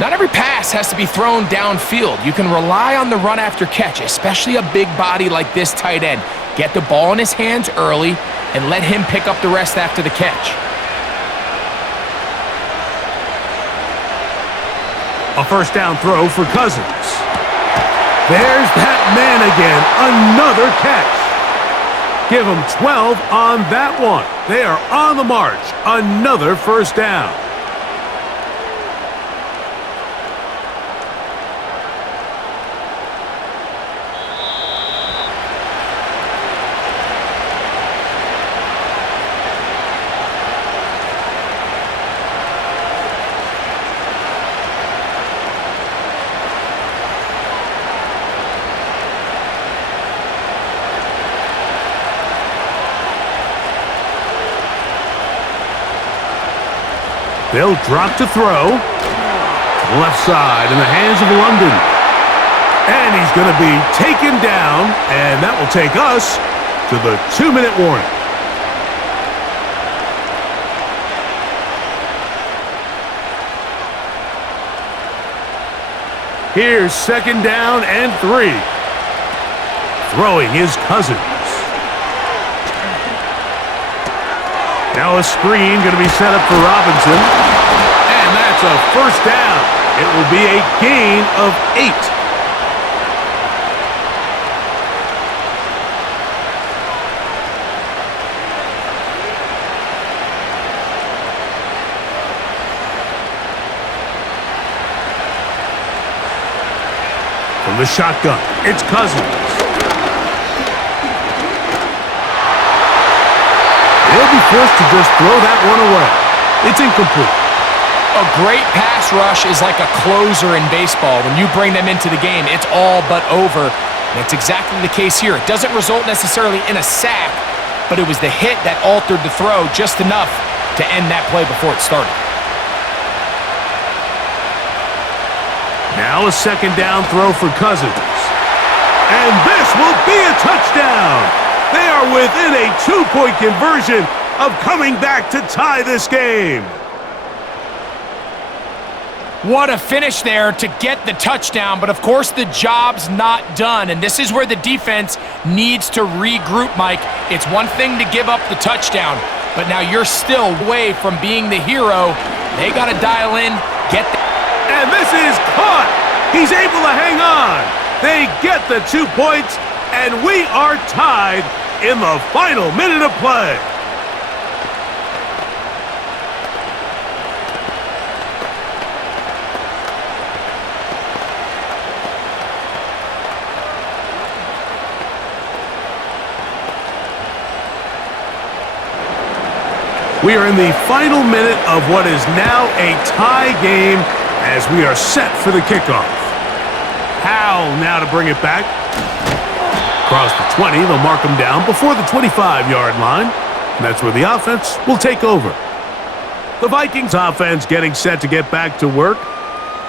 Not every pass has to be thrown downfield. You can rely on the run after catch, especially a big body like this tight end. Get the ball in his hands early and let him pick up the rest after the catch. A first down throw for Cousins. There's that man again. Another catch. Give him 12 on that one. They are on the march. Another first down. They'll drop to throw. Left side in the hands of London. And he's going to be taken down, and that will take us to the 2-minute warning. Here's second down and 3. Throwing is Cousins. Now a screen going to be set up for Robinson. And that's a first down. It will be a gain of 8. From the shotgun, it's Cousins. They'll be forced to just throw that one away. It's incomplete. A great pass rush is like a closer in baseball. When you bring them into the game, it's all but over. And it's exactly the case here. It doesn't result necessarily in a sack, but it was the hit that altered the throw just enough to end that play before it started. Now a second down throw for Cousins. And this will be a touchdown. They are within a 2-point conversion of coming back to tie this game. What a finish there to get the touchdown, but of course the job's not done, and this is where the defense needs to regroup, Mike. It's one thing to give up the touchdown, but now you're still away from being the hero. They got to dial in, get the... And this is caught. He's able to hang on. They get the 2 points, and we are tied in the final minute of play. We are in the final minute of what is now a tie game as we are set for the kickoff. Howell now to bring it back. Across the 20, they'll mark him down before the 25-yard line. And that's where the offense will take over. The Vikings offense getting set to get back to work.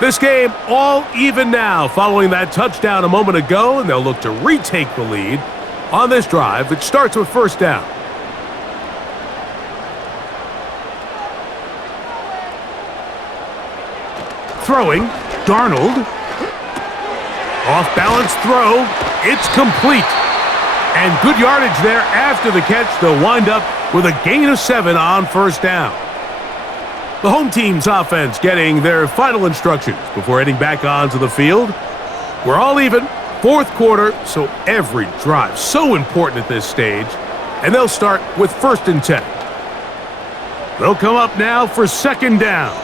This game all even now following that touchdown a moment ago, and they'll look to retake the lead on this drive, which starts with first down. Throwing, Darnold. Off-balance throw. It's complete. And good yardage there after the catch. They'll wind up with a gain of 7 on first down. The home team's offense getting their final instructions before heading back onto the field. We're all even, fourth quarter, so every drive so important at this stage. And they'll start with 1st and 10. They'll come up now for 2nd down.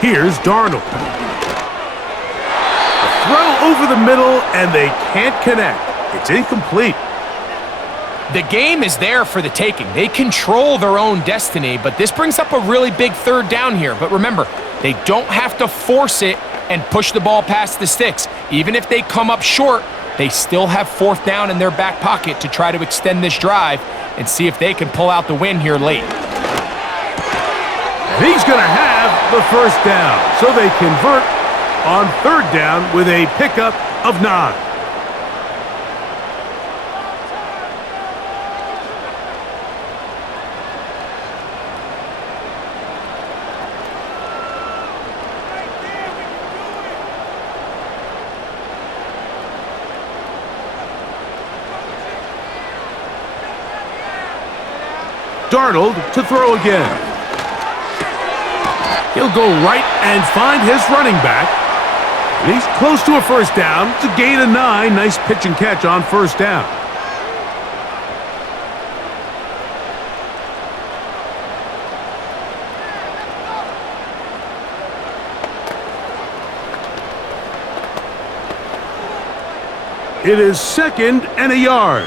Here's Darnold. A throw over the middle, and they can't connect. It's incomplete. The game is there for the taking. They control their own destiny, but this brings up a really big 3rd down here. But remember, they don't have to force it and push the ball past the sticks. Even if they come up short, they still have 4th down in their back pocket to try to extend this drive and see if they can pull out the win here late. And he's going to have the 1st down, so they convert on 3rd down with a pickup of 9. Darnold to throw again. He'll go right and find his running back. And he's close to a 1st down. It's a gain of 9. Nice pitch and catch on 1st down. It is 2nd and a yard.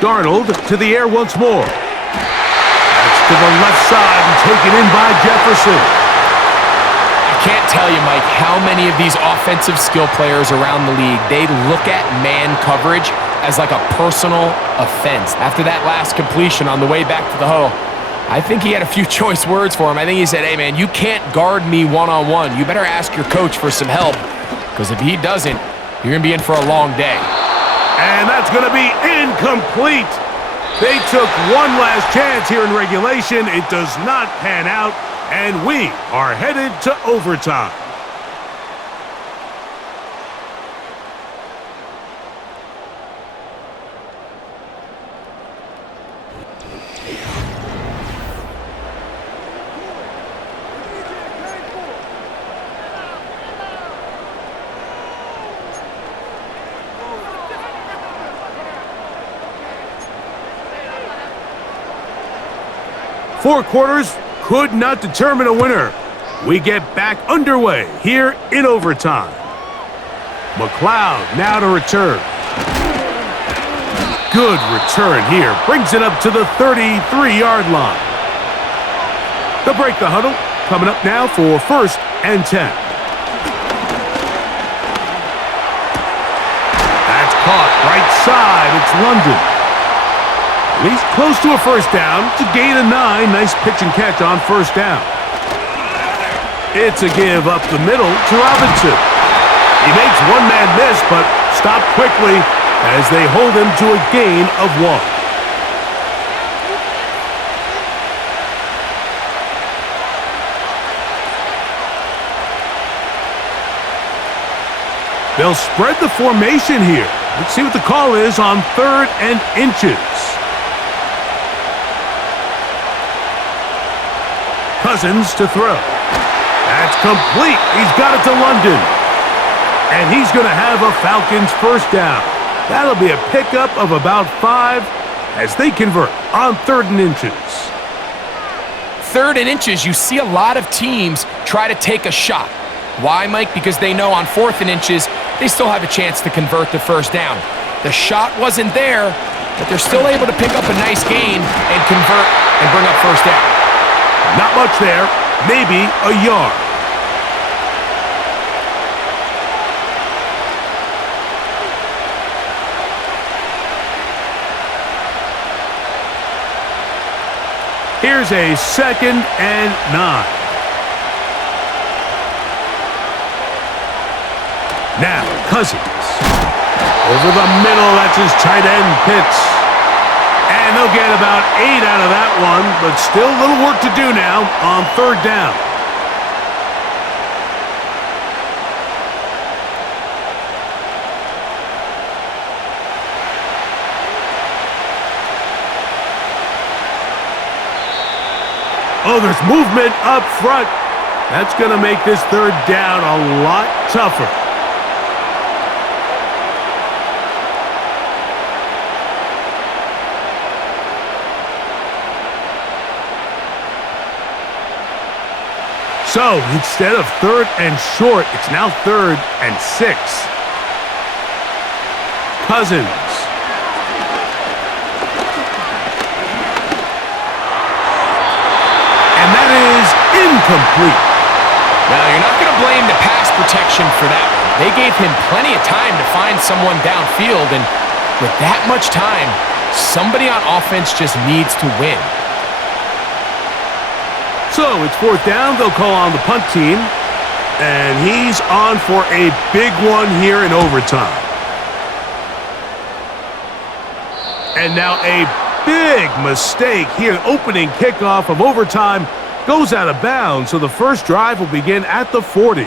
Darnold to the air once more. That's to the left side and taken in by Jefferson. I can't tell you, Mike, how many of these offensive skill players around the league, they look at man coverage as like a personal offense. After that last completion on the way back to the huddle, I think he had a few choice words for him. I think he said, hey, man, you can't guard me one-on-one. You better ask your coach for some help, because if he doesn't, you're going to be in for a long day. And that's going to be incomplete. They took one last chance here in regulation. It does not pan out, and we are headed to overtime. Four quarters could not determine a winner. We get back underway here in overtime. McLeod now to return. Good return here. Brings it up to the 33-yard line. They'll break the huddle. Coming up now for 1st and 10. That's caught right side. It's London. He's close to a 1st down. It's a gain of 9. Nice pitch and catch on 1st down. It's a give up the middle to Robinson. He makes one man miss, but stopped quickly as they hold him to a gain of 1. They'll spread the formation here. Let's see what the call is on 3rd and inches. Cousins to throw. That's complete. He's got it to London. And he's going to have a Falcons 1st down. That'll be a pickup of about 5 as they convert on 3rd and inches. 3rd and inches, you see a lot of teams try to take a shot. Why, Mike? Because they know on 4th and inches, they still have a chance to convert the 1st down. The shot wasn't there, but they're still able to pick up a nice gain and convert and bring up 1st down. Not much there, maybe a yard. Here's a 2nd and 9. Now, Cousins. Over the middle, that's his tight end, Pitts. And they'll get about 8 out of that one, but still a little work to do now on 3rd down. Oh, there's movement up front. That's going to make this third down a lot tougher. So, instead of 3rd and short, it's now 3rd and 6. Cousins. And that is incomplete. Now, you're not going to blame the pass protection for that one. They gave him plenty of time to find someone downfield, and with that much time, somebody on offense just needs to win. So, it's 4th down. They'll call on the punt team. And he's on for a big one here in overtime. And now a big mistake here. Opening kickoff of overtime goes out of bounds. So the first drive will begin at the 40.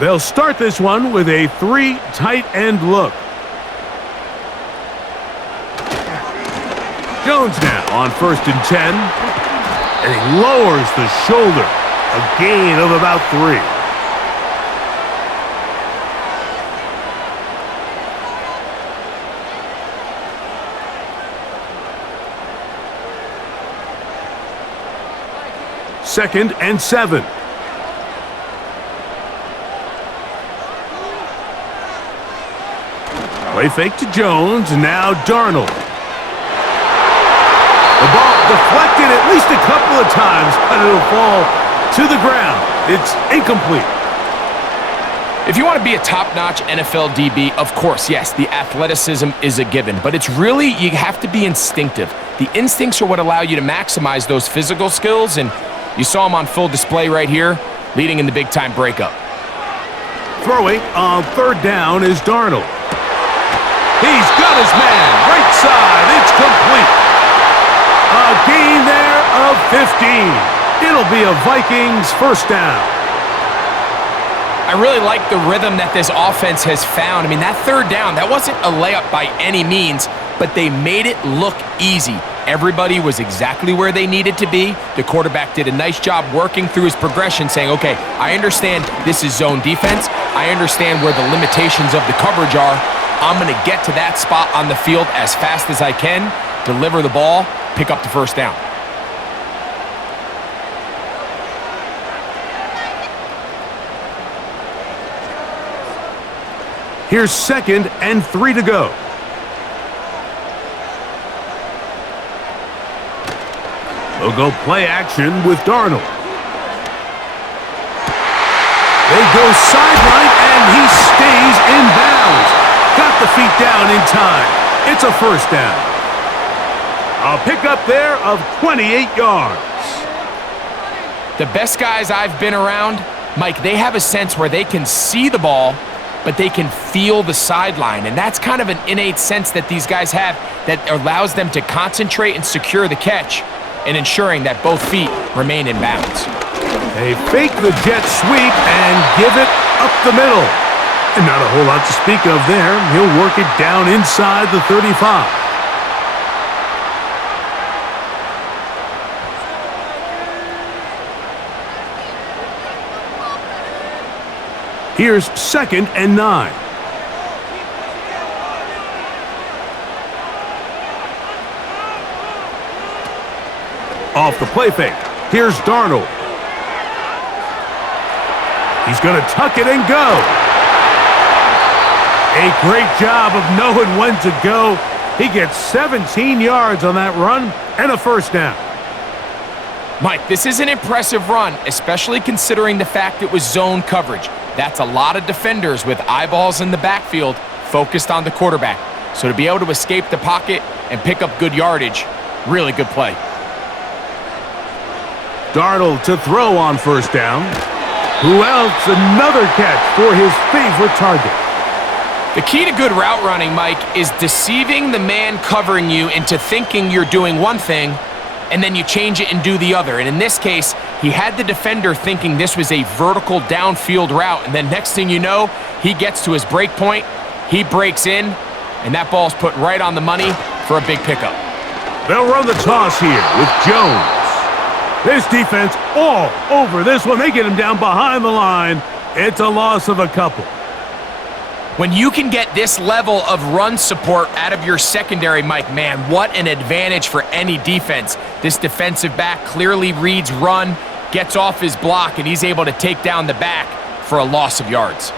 They'll start this one with a 3 tight end look. Jones now on 1st and 10. And he lowers the shoulder. A gain of about 3. Second and 7. Play fake to Jones, and now Darnold. The ball deflected at least a couple of times, but it'll fall to the ground. It's incomplete. If you want to be a top-notch NFL DB, of course, yes, the athleticism is a given, but it's really, you have to be instinctive. The instincts are what allow you to maximize those physical skills, and you saw him on full display right here, leading in the big-time breakup. Throwing on 3rd down is Darnold. He's got his man, right side, it's complete. A gain there of 15. It'll be a Vikings first down. I really like the rhythm that this offense has found. I mean, that 3rd down, that wasn't a layup by any means, but they made it look easy. Everybody was exactly where they needed to be. The quarterback did a nice job working through his progression, saying, okay, I understand this is zone defense. I understand where the limitations of the coverage are. I'm going to get to that spot on the field as fast as I can, deliver the ball, pick up the first down. Here's 2nd and 3 to go. They'll go play action with Darnold. They go sideline, and he stays in bounds. Got the feet down in time. It's a first down. A pickup there of 28 yards. The best guys I've been around, Mike, they have a sense where they can see the ball, but they can feel the sideline. And that's kind of an innate sense that these guys have that allows them to concentrate and secure the catch and ensuring that both feet remain in bounds. They fake the jet sweep and give it up the middle. And not a whole lot to speak of there. He'll work it down inside the 35. Here's 2nd and 9. Off the play fake. Here's Darnold. He's going to tuck it and go. A great job of knowing when to go. He gets 17 yards on that run and a first down. Mike, this is an impressive run, especially considering the fact it was zone coverage. That's a lot of defenders with eyeballs in the backfield focused on the quarterback. So to be able to escape the pocket and pick up good yardage, really good play. Darnold to throw on first down. Who else? Another catch for his favorite target. The key to good route running, Mike, is deceiving the man covering you into thinking you're doing one thing and then you change it and do the other. And in this case, he had the defender thinking this was a vertical downfield route, and then next thing you know, he gets to his break point, he breaks in, and that ball's put right on the money for a big pickup. They'll run the toss here with Jones. This defense all over this one. They get him down behind the line. It's a loss of a couple. When you can get this level of run support out of your secondary, Mike, man, what an advantage for any defense. This defensive back clearly reads run, gets off his block, and he's able to take down the back for a loss of yards.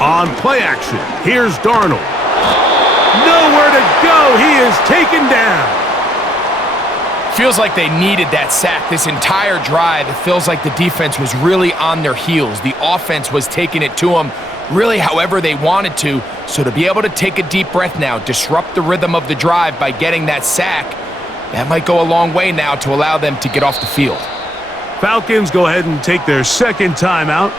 On play action, here's Darnold. Nowhere to go. He is taken down. Feels like they needed that sack this entire drive. It feels like the defense was really on their heels. The offense was taking it to them really however they wanted to. So to be able to take a deep breath now, disrupt the rhythm of the drive by getting that sack, that might go a long way now to allow them to get off the field. Falcons go ahead and take their second timeout.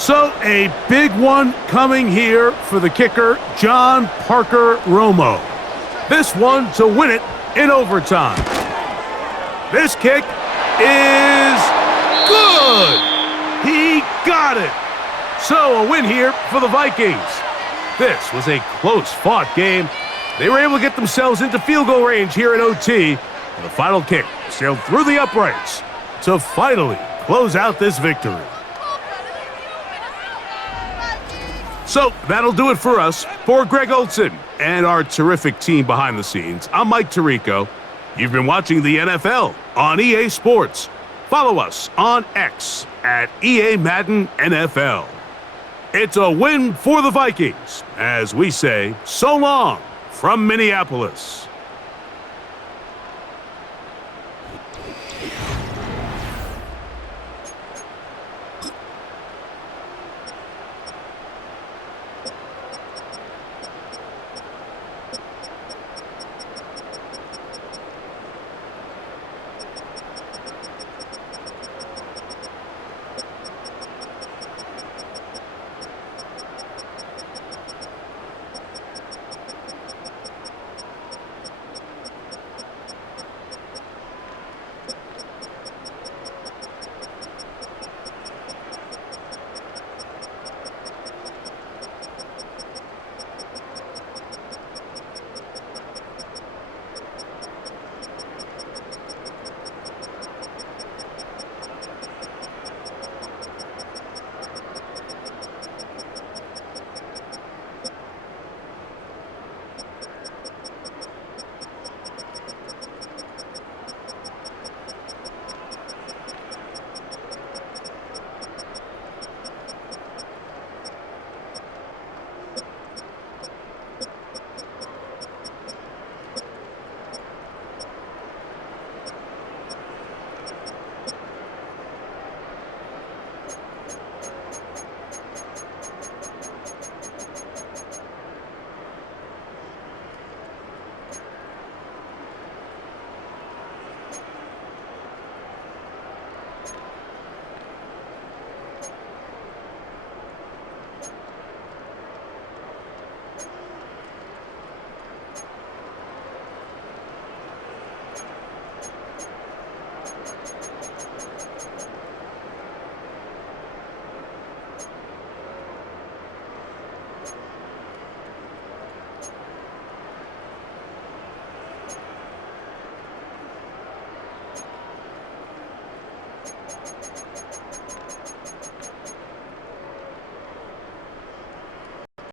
So a big one coming here for the kicker, John Parker Romo. This one to win it in overtime. This kick is good. He got it. So a win here for the Vikings. This was a close-fought game. They were able to get themselves into field goal range here in OT. And the final kick sailed through the uprights to finally close out this victory. So that'll do it for us. For Greg Olson and our terrific team behind the scenes, I'm Mike Tirico. You've been watching the NFL on EA Sports. Follow us on X at EA Madden NFL. It's a win for the Vikings, as we say so long from Minneapolis.